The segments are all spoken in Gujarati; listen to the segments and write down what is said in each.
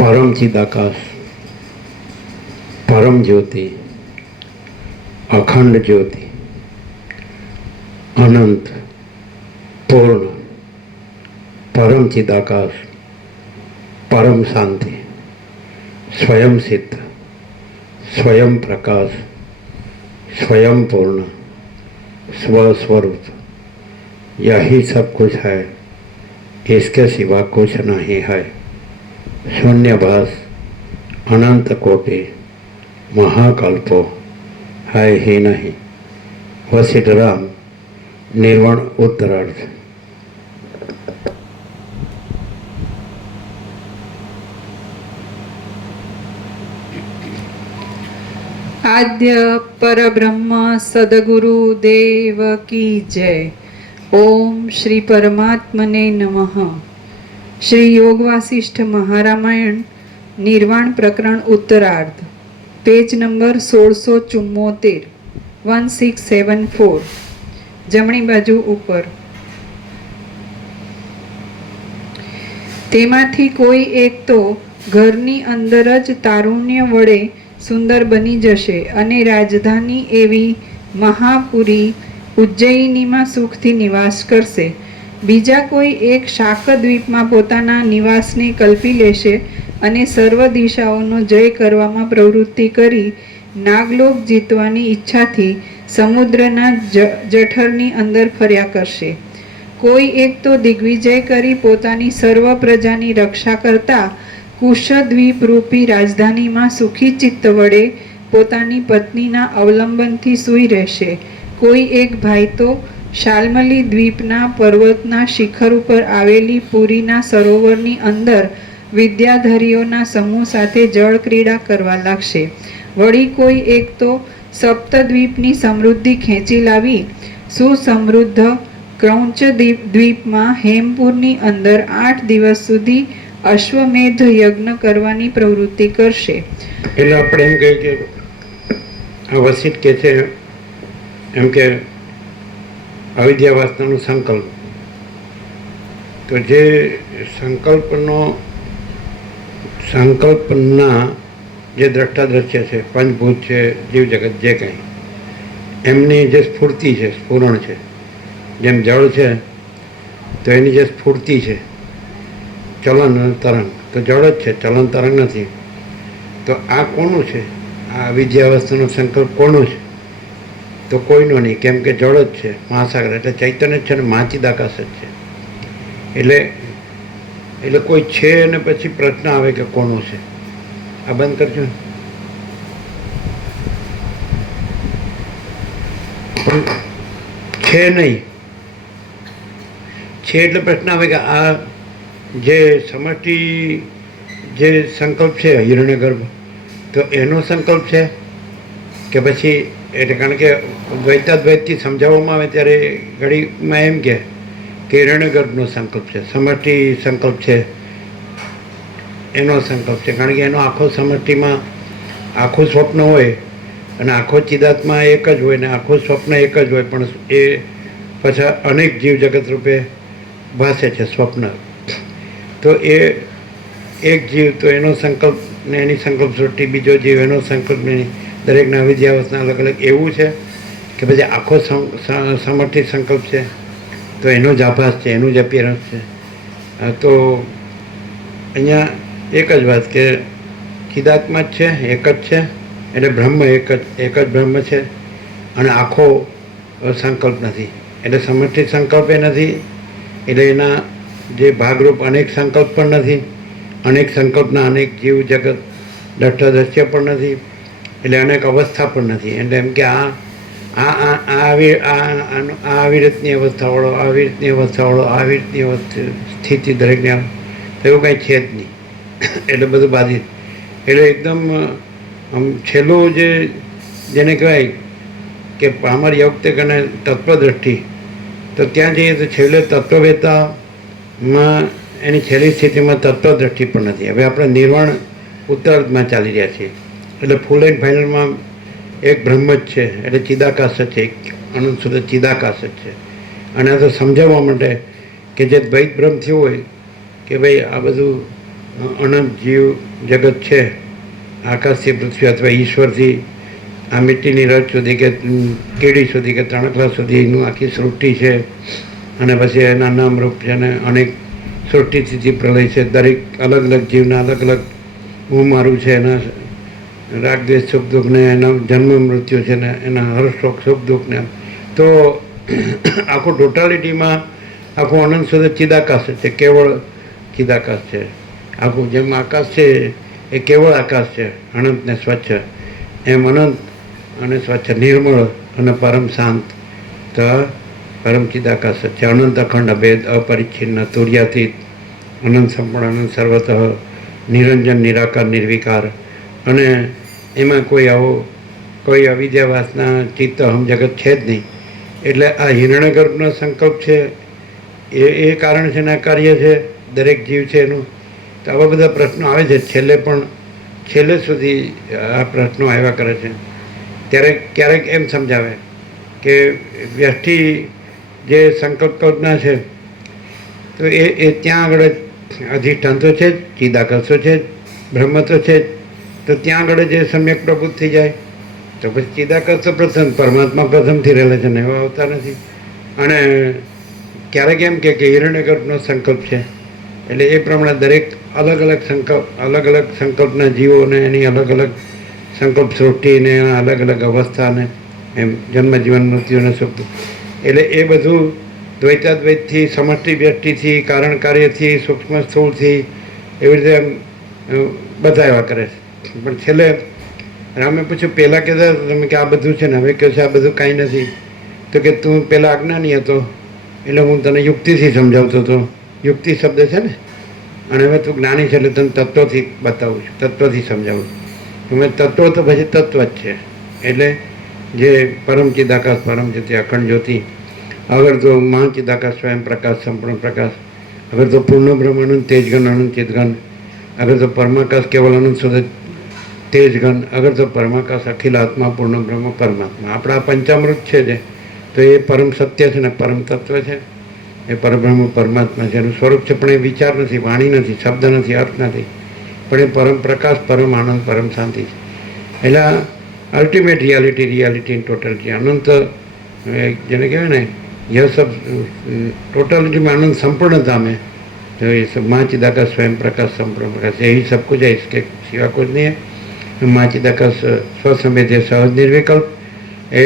परम चिदाकाश, परम ज्योति, अखंड ज्योति, अनंत, पूर्ण, परम चिदाकाश, परम शांति, स्वयं सिद्ध, स्वयं प्रकाश, स्वयं पूर्ण, स्वस्वरूप, यही सब कुछ है, इसके सिवा कुछ नहीं है। शून्यभास, अनंत कोटि, महाकल्पो है ही नहीं। वशिष्ठराम, निर्वाण उत्तरार्थ। आद्य परब्रह्म सद्गुरु देव की जय। ओम श्री परमात्मने नमः। श्री योग वासिष्ठ महारामायण निर्वाण प्रकरण उत्तरार्ध, पेज नंबर 1674, 1674, जमणी बाजू ऊपर। तेमाथी कोई एक तो घरनी अंदर ज तारुण्य वडे सुंदर बनी जशे अने राजधानी एवी महापुरी उज्जयिनीमां सुखथी निवास करशे। बीजा कोई एक शाकद्वीपमां पोताना निवासने कल्पी लेशे अने सर्व दिशाओनो जय करवामां प्रवृत्ति करी नागलोक जीतवानी इच्छाथी समुद्રના જઠરની અંદર ફર્યા કરશે। કોઈ એક તો દિગ્વિજય કરી પોતાની સર્વ પ્રજાની રક્ષા કરતા કુશદ્વીપ રૂપી રાજધાનીમાં સુખી ચિત્ત વડે પોતાની પત્નીના અવલંબનથી સૂઈ રહેશે। કોઈ એક ભાઈ તો શાલ્મલી દ્વીપના પર્વતના શિખર ઉપર આવેલી પુરીના સરોવરની અંદર વિદ્યાધરીઓના સમૂહ સાથે જળ ક્રીડા કરવા લાગશે। વળી કોઈ એક તો સપ્તદ્વીપની સમૃદ્ધિ ખેંચી લાવી સુસમૃદ્ધ ક્રૌંચ દ્વીપમાં હેમપુરની અંદર 8 દિવસ સુધી અશ્વમેધ યજ્ઞ કરવાની પ્રવૃત્તિ કરશે। એટલે આપણે એમ કહીએ કે આ વસિષ્ઠ કે છે એમ કે અવિદ્યાવાસનાનો સંકલ્પ, તો જે સંકલ્પના જે દ્રષ્ટાદ્રશ્ય છે, પંચભૂત છે, જીવ જગત જે કંઈ એમની જે સ્ફૂર્તિ છે, સ્ફુરણ છે, જેમ જળ છે તો એની જે સ્ફૂર્તિ છે, ચલન અને તરંગ, તો જળ જ છે, ચલન તરંગ નથી। તો આ કોનું છે? આ અવિદ્યાવાસનાનો સંકલ્પ કોનો છે? તો કોઈનો નહીં, કેમ કે જળ જ છે, મહાસાગર એટલે ચૈતન્ય જ છે ને મહાચિદાકાશ જ છે. એટલે કોઈ છે અને પછી પ્રશ્ન આવે કે કોનું છે. આ બંધ કરજો. પણ છે નહીં, છે એટલે પ્રશ્ન આવે કે આ જે સમષ્ટિ જે સંકલ્પ છે હિરણ્યગર્ભ, તો એનો સંકલ્પ છે કે પછી એટલે કારણ કે દ્વૈતાદ્વૈતથી સમજાવવામાં આવે ત્યારે ઘડીમાં એમ કે હિરણ્યગર્ભનો સંકલ્પ છે, સમષ્ટિ સંકલ્પ છે, એનો સંકલ્પ છે. કારણ કે એનો આખો સમષ્ટિમાં આખું સ્વપ્ન હોય અને આખો ચિદાત્મા એક જ હોય ને આખું સ્વપ્ન એક જ હોય, પણ એ પાછા અનેક જીવ જગત રૂપે ભાસે છે સ્વપ્ન. તો એ એક જીવ તો એનો સંકલ્પ ને એની સંકલ્પ સૃષ્ટિ, બીજો જીવ એનો સંકલ્પ ને દરેકના વિદ્યાવસ્થા અલગ અલગ એવું છે કે પછી આખો સમર્થિત સંકલ્પ છે તો એનો જ આભાસ છે, એનું જ અપિયરન્સ છે. તો અહીંયા એક જ વાત કે ચિદાત્મા જ છે, એક જ છે, એટલે બ્રહ્મ એક જ બ્રહ્મ છે અને આખો સંકલ્પ નથી, એટલે સમર્થિત સંકલ્પ એ નથી, એટલે એના જે ભાગરૂપ અનેક સંકલ્પ પણ નથી, અનેક સંકલ્પના અનેક જીવ જગત દ્રષ્ટા દ્રશ્ય પણ નથી, એટલે અનેક અવસ્થા પણ નથી. એટલે એમ કે આવી રીતની અવસ્થાવાળો, આવી રીતની અવસ્થાવાળો, આવી રીતની સ્થિતિ દરેકને એવું કાંઈ છે જ નહીં. એટલે બધું બાધિત. એટલે એકદમ આમ છેલ્લું જેને કહેવાય કે પામર વખતે અને તત્વદ્રષ્ટિ, તો ત્યાં જઈએ તો છેલ્લે તત્વવેતામાં એની છેલ્લી સ્થિતિમાં તત્વદ્રષ્ટિ પણ નથી. હવે આપણે નિર્વાણ ઉત્તરાર્ધમાં ચાલી રહ્યા છીએ, એટલે ફૂલ એન્ડ ફાઇનલમાં એક બ્રહ્મ જ છે, એટલે ચિદાકાશ જ છે, એક અનંત સુધી ચિદાકાશ જ છે. અને આ તો સમજાવવા માટે કે જે દ્વૈત ભ્રમ થયું હોય કે ભાઈ આ બધું અનંત જીવ જગત છે, આકાશથી પૃથ્વી અથવા ઈશ્વરથી આ મિટ્ટીની રચ સુધી કે કીડી સુધી કે તણખલા સુધીનું આખી સૃષ્ટિ છે, અને પછી એના નામ રૂપ છે અને અનેક સૃષ્ટિ સ્થિતિ પ્રલય છે, દરેક અલગ અલગ જીવના અલગ અલગ હું મારું છે, એના રાગદ્વેષ સુખ દુઃખને, એના જન્મ મૃત્યુ છે ને એના હર્ષ સુખ દુઃખને. તો આખું ટોટાલિટીમાં આખું અનંત સુધી ચિદાકાશ છે, કેવળ ચિદાકાશ છે. આખું જેમ આકાશ છે એ કેવળ આકાશ છે, અનંત ને સ્વચ્છ, એમ અનંત અને સ્વચ્છ, નિર્મળ અને પરમ શાંત તો પરમ ચિદાકાશ છે. અનંત અખંડ અભેદ અપરિચ્છિન્ન તુર્યાતીત અનંત સંપૂર્ણ અનંત સર્વતઃ નિરંજન નિરાકાર નિર્વિકાર. અને એમાં કોઈ અવિદ્યાવાસના ચિત્ત અહમ જગત છે જ નહીં. એટલે આ હિરણ્યગર્ભનો સંકલ્પ છે એ કારણ છે ને કાર્ય છે દરેક જીવ છે એનું. તો આવા બધા પ્રશ્નો આવે છે છેલ્લે, પણ છેલ્લે સુધી આ પ્રશ્નો આવ્યા કરે છે. ત્યારે ક્યારેક એમ સમજાવે કે વ્યષ્ટિ જે સંકલ્પ કલ્પના છે તો એ ત્યાં આગળ અધિષ્ઠાન તો છે જ, ચિદાકાશ છે જ, બ્રહ્મ તો છે જ, તો ત્યાં આગળ જે સમ્યક પ્રબુદ્ધ થઈ જાય તો પછી ચિદાકાશ તો પ્રથમ, પરમાત્મા પ્રથમથી રહેલા છે ને એવા આવતા નથી. અને ક્યારેક એમ કે હિરણ્યગર્ભનો સંકલ્પ છે, એટલે એ પ્રમાણે દરેક અલગ અલગ સંકલ્પના જીવોને એની અલગ અલગ સંકલ્પ સૃષ્ટિને અલગ અલગ અવસ્થાને એમ જન્મ જીવન મૃત્યુને સુખ. એટલે એ બધું દ્વૈતાદ્વૈતથી, સમષ્ટિ વ્યષ્ટિથી, કારણ કાર્યથી, સૂક્ષ્મ સ્થૂળથી એવી રીતે એમ બતાવ્યા કરે છે. પણ છેલ્લે રામે પૂછ્યું, પહેલાં કહેતા તમે કે આ બધું છે ને, હવે કહે છે આ બધું કાંઈ નથી. તો કે તું પહેલાં અજ્ઞાની હતો એટલે હું તને યુક્તિથી સમજાવતો હતો, યુક્તિ શબ્દ છે ને, અને હવે તું જ્ઞાની છે એટલે તને તત્વથી બતાવું છું, તત્વથી સમજાવું છું. મેં તત્વ તો પછી તત્વ જ છે, એટલે જે પરમ ચિદાકાશ, પરમ જ્યોતિ, અખંડ જ્યોતિ, અગર તો મહાચિદાકાશ, સ્વયં પ્રકાશ, સંપૂર્ણ પ્રકાશ, અગર તો પૂર્ણ બ્રહ્મ અનંત તેજગન, અનંત ચિદગન, અગર તો પરમાકાશ કેવલ અનંત સુધી તેજગન, અગર તો પરમાકાશ અખિલ આત્મા પૂર્ણ બ્રહ્મ પરમાત્મા. આપણા પંચામૃત છે જે, તો એ પરમ સત્ય છે ને પરમ તત્વ છે, એ પરબ્રહ્મ પરમાત્મા છે. એનું સ્વરૂપ છે પણ એ વિચાર નથી, વાણી નથી, શબ્દ નથી, અર્થ નથી, પણ એ પરમ પ્રકાશ, પરમ આનંદ, પરમ શાંતિ છે. એટલે અલ્ટિમેટ રિયાલિટી ઇન ટોટલિટી, અનંત જેને કહેવાય ને યશ ટોટલિટીમાં આનંદ સંપૂર્ણતા में तो ये सब माँ चिदाकाश स्वयं प्रकाश संपूर्ण प्रकाश यही सब कुछ है, इसके सिवा कुछ नहीं है. माँ चिदाकाश स्वसंवेद्य सहज निर्विकल्प, એ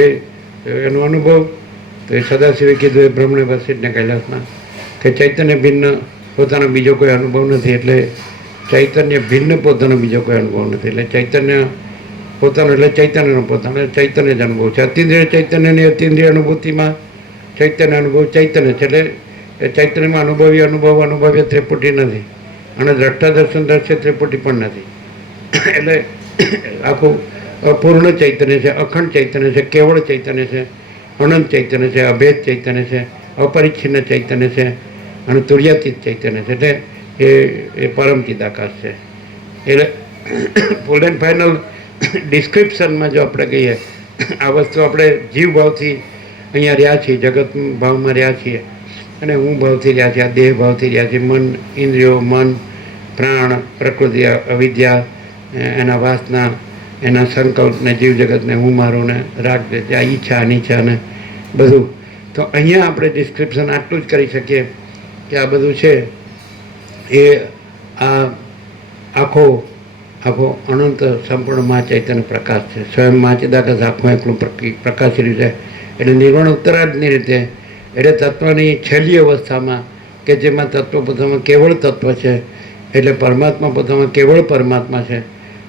તો એનો અનુભવ તો એ સદાશિવે કીધું એ બ્રહ્મણે વસિષ્ઠને કૈલાસમાં કે ચૈતન્ય ભિન્ન પોતાનો બીજો કોઈ અનુભવ નથી, એટલે ચૈતન્ય ભિન્ન પોતાનો બીજો કોઈ અનુભવ નથી. એટલે ચૈતન્ય પોતાનો એટલે ચૈતન્યનો પોતાનો ચૈતન્ય જ અનુભવ છે. અતિન્દ્રિય ચૈતન્યની અતિન્દ્રિય અનુભૂતિમાં ચૈતન્ય અનુભવ ચૈતન્ય છે. એટલે એ ચૈતન્યમાં અનુભવ્ય ત્રિપુટી નથી, અને દ્રષ્ટા દર્શન દ્રશ્ય ત્રિપુટી પણ નથી. એટલે આખું અપૂર્ણ ચૈતન્ય છે, અખંડ ચૈતન્ય છે, કેવળ ચૈતન્ય છે, અનંત ચૈતન્ય છે, અભેદ ચૈતન્ય છે, અપરિચ્છિન્ન ચૈતન્ય છે, અને તુર્યાતીત ચૈતન્ય છે. એટલે એ પરમ ચિદાકાશ છે. એટલે ફૂલ એન્ડ ફાઇનલ ડિસ્ક્રિપ્શનમાં જો આપણે કહીએ, આ વસ્તુ આપણે જીવ ભાવથી અહીંયા રહ્યા છીએ, જગત ભાવમાં રહ્યા છીએ, અને હું ભાવથી રહ્યા છીએ, આ દેહ ભાવથી રહ્યા છીએ. મન, ઇન્દ્રિયો, મન, પ્રાણ, પ્રકૃતિ, અવિદ્યા, એના વાસના, એના સંકલ્પને, જીવ જગતને, હું મારું ને રાગ, આ ઈચ્છા અનિચ્છા ને બધું. તો અહીંયા આપણે ડિસ્ક્રિપ્શન આટલું જ કરી શકીએ કે આ બધું છે એ આ આખો અનંત સંપૂર્ણ મા ચૈતન્ય પ્રકાશ છે. સ્વયં મા ચિદાકાશ આખું એકલું પ્રકાશી રહ્યું છે. એટલે નિર્વાણ ઉત્તરાર્ધની રીતે, એટલે તત્વની છેલ્લી અવસ્થામાં કે જેમાં તત્વ પોતામાં કેવળ તત્વ છે, એટલે પરમાત્મા પોતામાં કેવળ પરમાત્મા છે,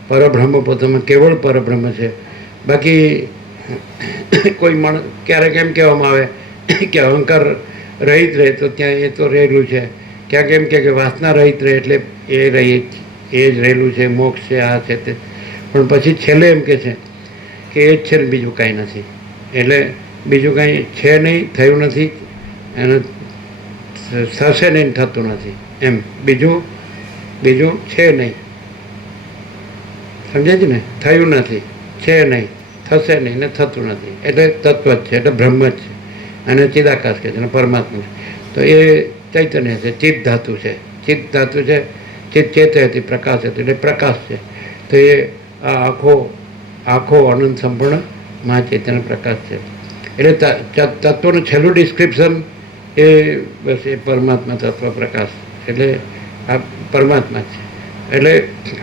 પરબ્રહ્મ પોતામાં કેવળ પરબ્રહ્મ છે. બાકી કોઈ ક્યારેક એમ કહેવામાં આવે કે અહંકાર રહિત રહે તો ત્યાં એ તો રહેલું છે, ક્યાંક એમ કે વાસના રહિત રહે એટલે એ જ રહેલું છે, મોક્ષ છે, આ છે તે. પણ પછી છેલ્લે એમ કે છે કે એ જ છે ને બીજું કાંઈ નથી. એટલે બીજું કાંઈ છે નહીં, થયું નથી, અને થશે નહીં, થતું નથી. એમ બીજું છે નહીં. સમજે છે ને? થયું નથી, છે નહીં, થશે નહીં ને થતું નથી. એટલે તત્વ જ છે, એટલે બ્રહ્મ જ છે, અને ચિદાકાશ કે છે, અને પરમાત્મા છે. તો એ ચૈતન્ય છે, ચિત્ત ધાતુ છે. ચિત્ત ધાતુ છે, ચિત્ત ચેત હતી, પ્રકાશ હતી, એટલે પ્રકાશ છે. તો એ આ આખો અનંત સંપૂર્ણ મહા ચૈતન્ય પ્રકાશ છે. એટલે તત્વનું છેલ્લું ડિસ્ક્રિપ્શન એ બસ એ પરમાત્મા તત્વ પ્રકાશ, એટલે આ પરમાત્મા છે. એટલે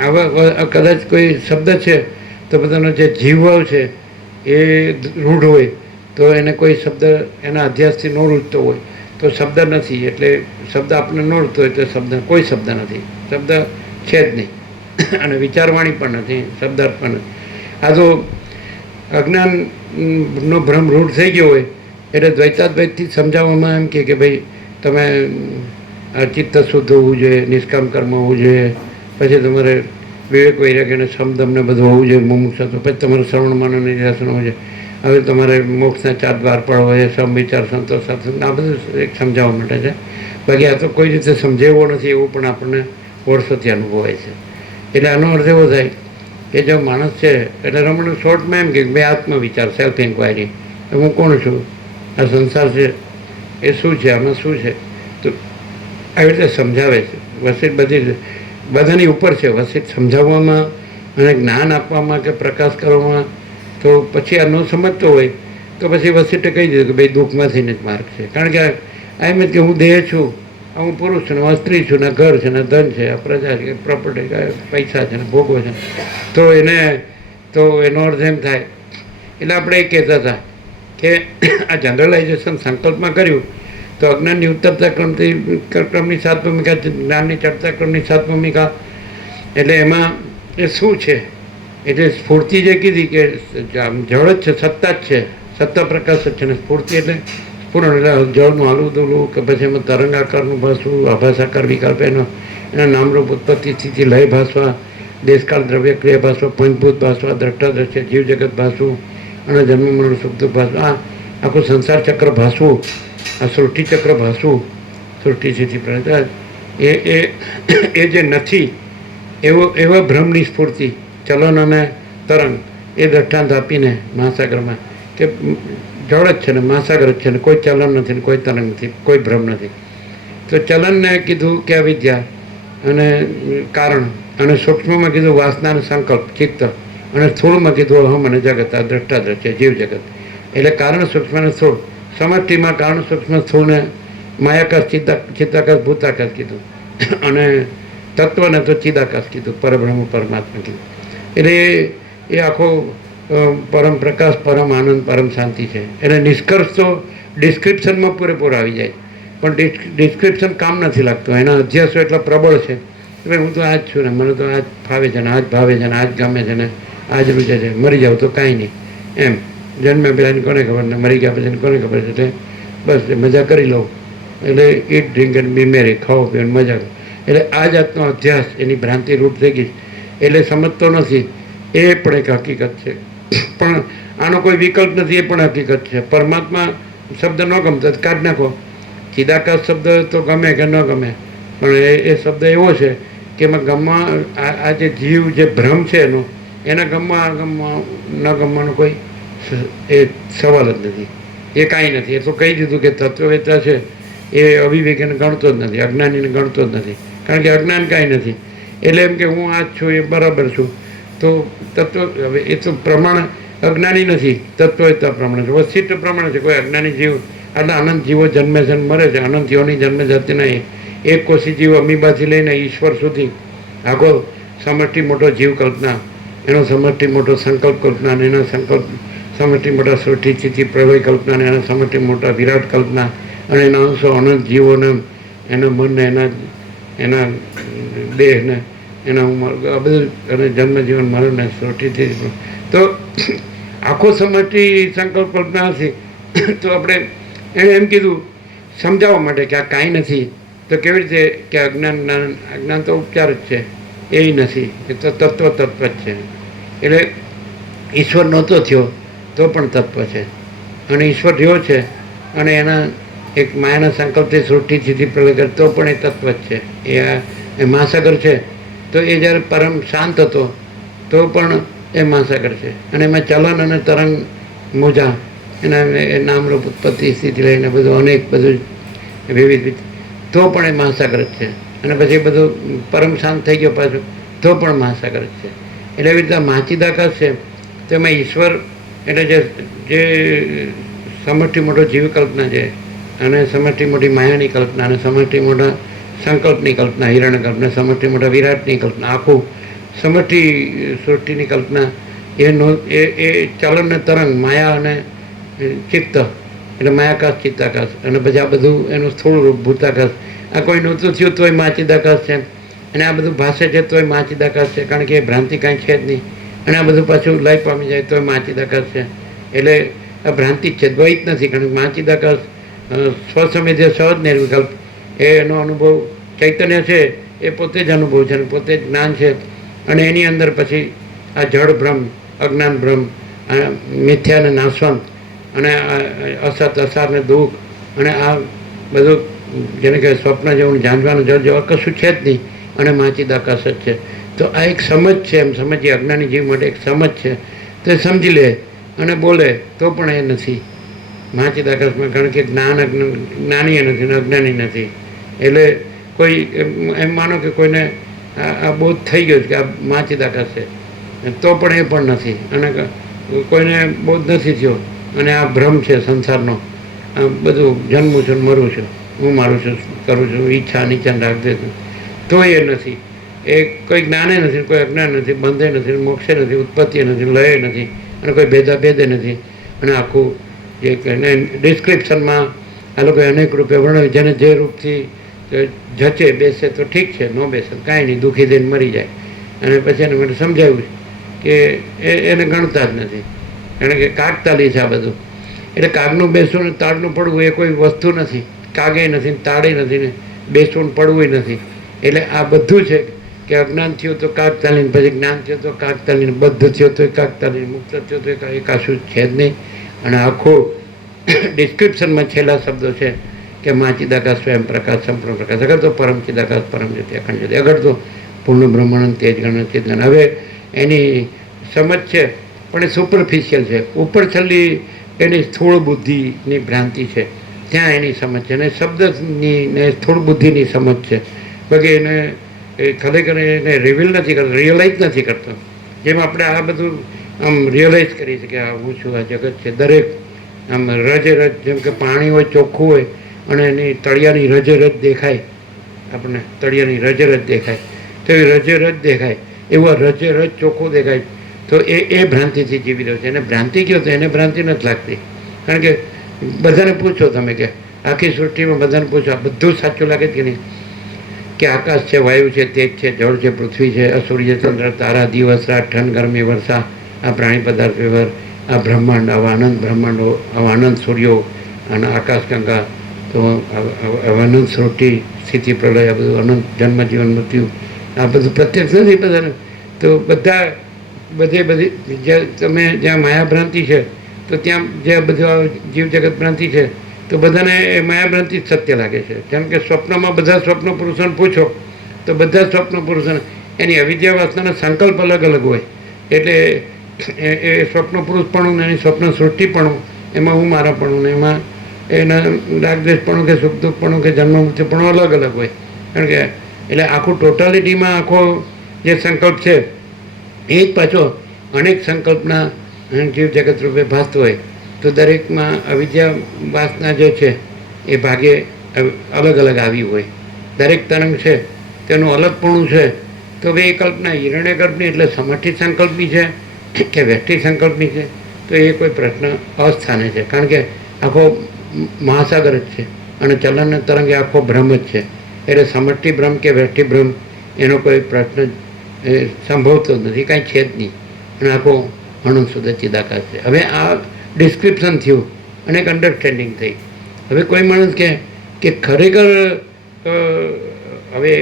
આવા કદાચ કોઈ શબ્દ છે તો બધાનો જે જીવભાવ છે એ રૂઢ હોય તો એને કોઈ શબ્દ એના અધ્યાસથી ન રૂઢતો હોય તો શબ્દ નથી. એટલે શબ્દ આપણને ન રૂઢતો હોય તો કોઈ શબ્દ નથી, શબ્દ છે જ નહીં, અને વિચારવાણી પણ નથી, શબ્દાર્થ પણ નથી. આ તો અજ્ઞાનનો ભ્રમ રૂઢ થઈ ગયો હોય એટલે દ્વૈતાદ્વૈતથી સમજાવવામાં એમ કે ભાઈ તમે ચિત્ત શુદ્ધ હોવું જોઈએ, નિષ્કામ કર્મ હોવું જોઈએ, પછી તમારે વિવેક વૈરાગ્યને સમદમને બધું હોવું જોઈએ, મુમુક્ષ તો પછી તમારે શ્રવણ મનન નિરાસન હોવું જોઈએ. હવે તમારે મોક્ષના 4 દ્વાર પણ હોય, સમવિચાર, સંતોષ, સત્સંગ, આ બધું એક સમજાવવા માટે છે. બાકી આ તો કોઈ રીતે સમજેવો નથી એવું પણ આપણને વર્ષોથી અનુભવાય છે. એટલે આનો અર્થ એવો થાય કે જો માણસ છે, એટલે રમણ શોર્ટમાં એમ કે ભાઈ આત્મવિચાર, સેલ્ફ ઇન્ક્વાયરી, હું કોણ છું, આ સંસાર છે એ શું છે, આમાં શું છે, તો આવી રીતે સમજાવે છે. વસિષ્ઠ બધાની ઉપર છે. વસિષ્ઠ સમજાવવામાં અને જ્ઞાન આપવામાં કે પ્રકાશ કરવામાં. તો પછી આ ન સમજતો હોય તો પછી વસિષ્ઠે કહી દીધું કે ભાઈ દુઃખમાંથીને જ માર્ગ છે. કારણ કે એમ જ કે હું દેહ છું, હું પુરુષ છું, ને સ્ત્રી છું, ને ઘર છે, ને ધન છે, આ પ્રજા છે, પ્રોપર્ટી, પૈસા છે, ને ભોગો છે. તો એનો અર્થ એમ થાય. એટલે આપણે એ કહેતા હતા કે આ જનરલાઇઝેશન સંકલ્પમાં કર્યું તો અજ્ઞાનની ઉત્તરતા ક્રમની 7 ભૂમિકા, જ્ઞાનની ચડતા ક્રમની 7 ભૂમિકા. એટલે એમાં એ શું છે, એટલે સ્ફૂર્તિ જે કીધી કે જળ જ છે, સત્તા જ છે, સત્તા પ્રકાશ જ છે. ને સ્ફૂર્તિ એટલે પૂર્ણ, એટલે જળનું હાલું દોલું કે પછી એમાં તરંગાકારનું ભાસવું, આભાસાકાર વિકલ્પ, એના નામરૂપ ઉત્પત્તિ સ્થિતિ લય ભાસવા, દેશકાળ દ્રવ્ય ક્રિયા ભાસવા, પંચભૂત ભાસવા, દ્રષ્ટા દ્રશ્ય જીવ જગત ભાસવું, અને જન્મ મરણ સુખ દુઃખ ભાસવું, આ આખું સંસાર ચક્ર ભાસવું, આ સૃષ્ટિ ચક્ર ભાસવું, સૃષ્ટિ સ્થિતિ એ જે નથી એવા ભ્રમની સ્ફૂર્તિ, ચલન અને તરંગ, એ દ્રષ્ટાંત આપીને મહાસાગરમાં કે જળ જ છે ને મહાસાગર જ છે ને કોઈ ચલન નથી ને કોઈ તરંગ નથી, કોઈ ભ્રમ નથી. તો ચલનને કીધું કે અવિદ્યા અને કારણ, અને સૂક્ષ્મમાં કીધું વાસના અને સંકલ્પ, ચિત્ત, અને સ્થૂળમાં કીધું અહમ અને જગત, આ દ્રષ્ટા દ્રશ્ય જીવ જગત. એટલે કારણ સૂક્ષ્મ અને સ્થૂળ, સમષ્ટિમાં કારણ સૂક્ષ્મ સ્થૂળને માયાકાશ, ચિત્તાકાશ, ભૂતાકાશ કીધું, અને તત્વને તો ચિદાકાશ કીધું, પરબ્રહ્મ પરમાત્મા કીધું. એટલે એ આખો પરમ પ્રકાશ, પરમ આનંદ, પરમ શાંતિ છે. એટલે નિષ્કર્ષ તો ડિસ્ક્રિપ્શનમાં પૂરેપૂરો આવી જાય, પણ ડિસ્ક્રિપ્શન કામ નથી લાગતું. એના અધ્યાસો એટલા પ્રબળ છે કે ભાઈ હું તો આ જ છું ને, મને તો આ જ ફાવે છે ને, આ જ ભાવે છે ને, આ જ ગમે છે ને, આ જ રૂચે છે. મરી જાવ તો કાંઈ નહીં એમ. જન્મ્યા પહેલાંની કોને ખબર ને મરી ગયા પછી કોને ખબર છે. એટલે બસ મજા કરી લઉં. એટલે ઈટ ડ્રિંક એન્ડ બી મેરી, ખાઓ પીઓ મજા કરો. એટલે આ જાતનો અધ્યાસ એની ભ્રાંતિ રૂપ થઈ ગઈ. એટલે સમજતો નથી, એ પણ એક હકીકત છે. પણ આનો કોઈ વિકલ્પ નથી, એ પણ હકીકત છે. પરમાત્મા શબ્દ ન ગમતો કાઢ નાખો. ચિદાકાશ શબ્દ તો ગમે કે ન ગમે, પણ એ શબ્દ એવો છે કે એમાં ગમવા, આ જે જીવ જે ભ્રમ છે એના ગમવા ન ગમવાનો કોઈ એ સવાલ જ નથી. એ કાંઈ નથી. એ તો કહી દીધું કે તત્વવેતા છે એ અવિવેકીને ગણતો જ નથી, અજ્ઞાનીને ગણતો જ નથી. કારણ કે અજ્ઞાન કાંઈ નથી. એટલે એમ કે હું આ જ છું, એ બરાબર છું. તો તત્વ, હવે એ તો પ્રમાણ અજ્ઞાની નથી, તત્વવેતા પ્રમાણે છે, વસ્તિત્વ પ્રમાણે છે. કોઈ અજ્ઞાની જીવ, આટલા અનંત જીવો જન્મે છે મરે છે, અનંત જીવોની જન્મે જતી નહીં. એક કોશી જીવ અમીબાથી લઈને ઈશ્વર સુધી આખો સમષ્ટિ મોટો જીવ કલ્પના, એનો સમષ્ટિ મોટો સંકલ્પ કલ્પના, અને એના સંકલ્પ સમષ્ટિ મોટા સૃષ્ટિ સ્થિતિ પ્રલય કલ્પના, અને એના સમષ્ટિ મોટા વિરાટ કલ્પના, અને એના અંશો અનંત જીવોને, એના મનને, એના દેહને, એના ઉંમર આ બધું, અને જન્મ જીવન મરણને સૃષ્ટિ સ્થિતિ. તો આખો સમષ્ટિ સંકલ્પ કલ્પના હશે. તો આપણે એણે એમ કીધું સમજાવવા માટે કે આ કાંઈ નથી. તો કેવી રીતે કે અજ્ઞાન તો ઉપચાર જ છે, એ નથી. એ તો તત્વ જ છે. એટલે ઈશ્વર નહોતો થયો તો પણ તત્વ છે, અને ઈશ્વર થયો છે અને એના એક માયાના સંકલ્પથી સૃષ્ટિ સ્થિતિ પ્રલય કરે તો પણ એ તત્વ જ છે. એ મહાસાગર છે. તો એ જ્યારે પરમ શાંત હતો તો પણ એ મહાસાગર છે. અને એમાં ચલન અને તરંગ મોજા, એના નામરૂપ ઉત્પત્તિ સ્થિતિ લઈને બધું અનેક બધું વિવિધ, તો પણ એ મહાસાગર જ છે. અને પછી બધું પરમ શાંત થઈ ગયો પાછું તો પણ મહાસાગર જ છે. એટલે એવી રીતે માચિદાકાશ છે. તો એમાં ઈશ્વર એટલે જે સમષ્ટિ મોટો જીવ કલ્પના છે, અને સમષ્ટિ મોટી માયાની કલ્પના, અને સમષ્ટિ મોટા સંકલ્પની કલ્પના, હિરણ્ય કલ્પના, સમષ્ટિ મોટા વિરાટની કલ્પના, આખું સમષ્ટિ સૃષ્ટિની કલ્પના, એ ચલન ને તરંગ, માયા અને ચિત્ત, એટલે માયાકાશ, ચિત્તાકાશ, અને પછી આ બધું એનું સ્થૂળ રૂપ ભૂતાકાશ. આ કોઈ નહોતું થયું તોય માચિદાકાશ છે, અને આ બધું ભાષે છે તોય માચિદાકાશ છે. કારણ કે એ ભ્રાંતિ કાંઈ છે જ નહીં. અને આ બધું પાછું લય પામી જાય તોય માચિદાકાશ છે. એટલે આ ભ્રાંતિ જ છે, દ્વૈત નથી. કારણ કે માચિદાકાશ સ્વસમેધ્ય સહજ નિર્વિકલ્પ, એનો અનુભવ ચૈતન્ય છે, એ પોતે જ અનુભવ છે, અને પોતે જ જ્ઞાન છે. અને એની અંદર પછી આ જળ ભ્રમ, અજ્ઞાન ભ્રમ, મિથ્યા અને નાશવંત, અને અસત અસાર ને દુઃખ, અને આ બધું જેને કહે સ્વપ્ન જેવું, જાંજવાનું જળ જેવા કશું છે જ નહીં. અને માચિદાકાશ જ છે. તો આ એક સમજ છે. એમ સમજીએ, અજ્ઞાની જીવ માટે એક સમજ છે. તો એ સમજી લે અને બોલે તો પણ એ નથી માચિદાકાશમાં. કારણ કે જ્ઞાની એ નથી ને અજ્ઞાની નથી. એટલે કોઈ એમ માનો કે કોઈને આ બોધ થઈ ગયો છે કે આ માચિદાકાશ છે, તો પણ એ પણ નથી. અને કોઈને બોધ નથી થયો અને આ ભ્રમ છે સંસારનો, આ બધું જન્મું છું, મરું છું, હું મારું છું, કરું છું, ઈચ્છા નીચા રાખ દે છું, તો એ નથી. એ કોઈ જ્ઞાને નથી, કોઈ અજ્ઞાન નથી, બંધે નથી, મોક્ષે નથી, ઉત્પત્તિ નથી, લય નથી, અને કોઈ ભેદે નથી. અને આખું જે ડિસ્ક્રિપ્શનમાં આ લોકોએ અનેક રૂપે વર્ણવ્યું. જેને જે રૂપથી જચે બેસે તો ઠીક છે, ન બેસે કાંઈ નહીં, દુઃખી થઈને મરી જાય. અને પછી એને મને સમજાવ્યું કે એને ગણતા જ નથી. કારણ કે કાગતાલી છે આ બધું. એટલે કાગનું બેસવું ને તાળનું પડવું એ કોઈ વસ્તુ નથી. કાગે નથી, તાળે નથી, ને બેસવું ને પડવું નથી. એટલે આ બધું છે કે અજ્ઞાન થયું તો કાગતાલીને, પછી જ્ઞાન થયું તો કાગતાલીને, બદ્ધ થયો તો કાગતાલીને, મુક્ત થયો તો એ કશું છે જ નહીં. અને આખું ડિસ્ક્રિપ્શનમાં છેલ્લા શબ્દો છે કે માચિદાકાશ સ્વયં પ્રકાશ સંપૂર્ણ પ્રકાશ, અગર તો પરમ ચિદાકાશ પરમ જ્યોતિ અખંડ જ્યોતિ, અગર તો પૂર્ણ બ્રહ્માંડ તેજ ગણ ચેતન. હવે એની સમજ છે પણ એ સુપરફિશિયલ છે. ઉપર છેલ્લી એની સ્થૂળ બુદ્ધિની ભ્રાંતિ છે, ત્યાં એની સમજ છે. અને શબ્દની ને સ્થૂળ બુદ્ધિની સમજ છે. બાકી એને ખરેખર એને રિવીલ નથી કરતો, રિયલાઇઝ નથી કરતો. જેમ આપણે આ બધું આમ રિયલાઇઝ કરીએ છીએ કે આ હું છું, આ જગત છે. દરેક આમ રજે રજ, જેમ કે પાણી હોય ચોખ્ખું હોય અને એની તળિયાની રજે રજ દેખાય, આપણને તળિયાની રજે રજ દેખાય, તો એ રજે રજ દેખાય, એવું રજે રજ ચોખ્ખું દેખાય. તો એ ભ્રાંતિથી જીવી રહ્યો છે. એને ભ્રાંતિ કહો તો એને ભ્રાંતિ નથી લાગતી. કારણ કે બધાને પૂછો તમે કે આખી સૃષ્ટિમાં બધાને પૂછો આ બધું સાચું લાગે કે નહીં, કે આકાશ છે, વાયુ છે, તેજ છે, જળ છે, પૃથ્વી છે, સૂર્ય, ચંદ્ર, તારા, દિવસ, રાત, ઠંડ, ગરમી, વર્ષા, આ પ્રાણી પદાર્થ વ્યવહાર, આ બ્રહ્માંડ, આવા અનંત બ્રહ્માંડો, આવા અનંત સૂર્યો અને આકાશગંગા, તો અનંત સૃષ્ટિ, સ્થિતિ, પ્રલય, આ બધું અનંત જન્મ, જીવન, મૃત્યુ, આ બધું પ્રત્યક્ષ નથી બધાને. તો બધી જ્યાં માયાભ્રાંતિ છે તો ત્યાં જે બધું જીવ જગત ભ્રાંતિ છે તો બધાને એ માયાભ્રાંતિ જ સત્ય લાગે છે. જેમ કે સ્વપ્નમાં બધા સ્વપ્ન પુરુષોને પૂછો તો બધા સ્વપ્ન પુરુષોને એની અવિદ્યા વાસનાના સંકલ્પ અલગ અલગ હોય. એટલે એ સ્વપ્ન પુરુષપણું ને એની સ્વપ્ન સૃષ્ટિપણું, એમાં હું મારાપણું ને એમાં એના રાગદ્વેષપણું કે સુખ દુઃખપણું કે જન્મ મૃત્યુપણું અલગ અલગ હોય. કારણ કે એટલે આખું ટોટાલિટીમાં આખો જે સંકલ્પ છે એ જ પાછો અનેક સંકલ્પના જીવ જગત રૂપે ભાસતો હોય. તો દરેકમાં અવિદ્યા વાસના જે છે એ ભાગે અલગ અલગ આવી હોય. દરેક તરંગ છે તેનું અલગપણું છે. તો બે કલ્પના હિરણ્યગર્ભની એટલે સમષ્ટિ સંકલ્પની છે કે વ્યષ્ટિ સંકલ્પની છે, તો એ કોઈ પ્રશ્ન અસ્થાને છે. કારણ કે આખો મહાસાગર જ છે અને ચલન તરંગ એ આખો ભ્રમ જ છે. એટલે સમષ્ટિ ભ્રમ કે વ્યષ્ટિ ભ્રમ એનો કોઈ પ્રશ્ન સંભવતો જ નથી, કાંઈ છે જ નહીં. અને આખો અનંત સુધી ચિદાકાશ છે. હવે આ ડિસ્ક્રિપ્શન થયું અને એક અન્ડરસ્ટેન્ડિંગ થઈ. હવે કોઈ માણસ કે ખરેખર હવે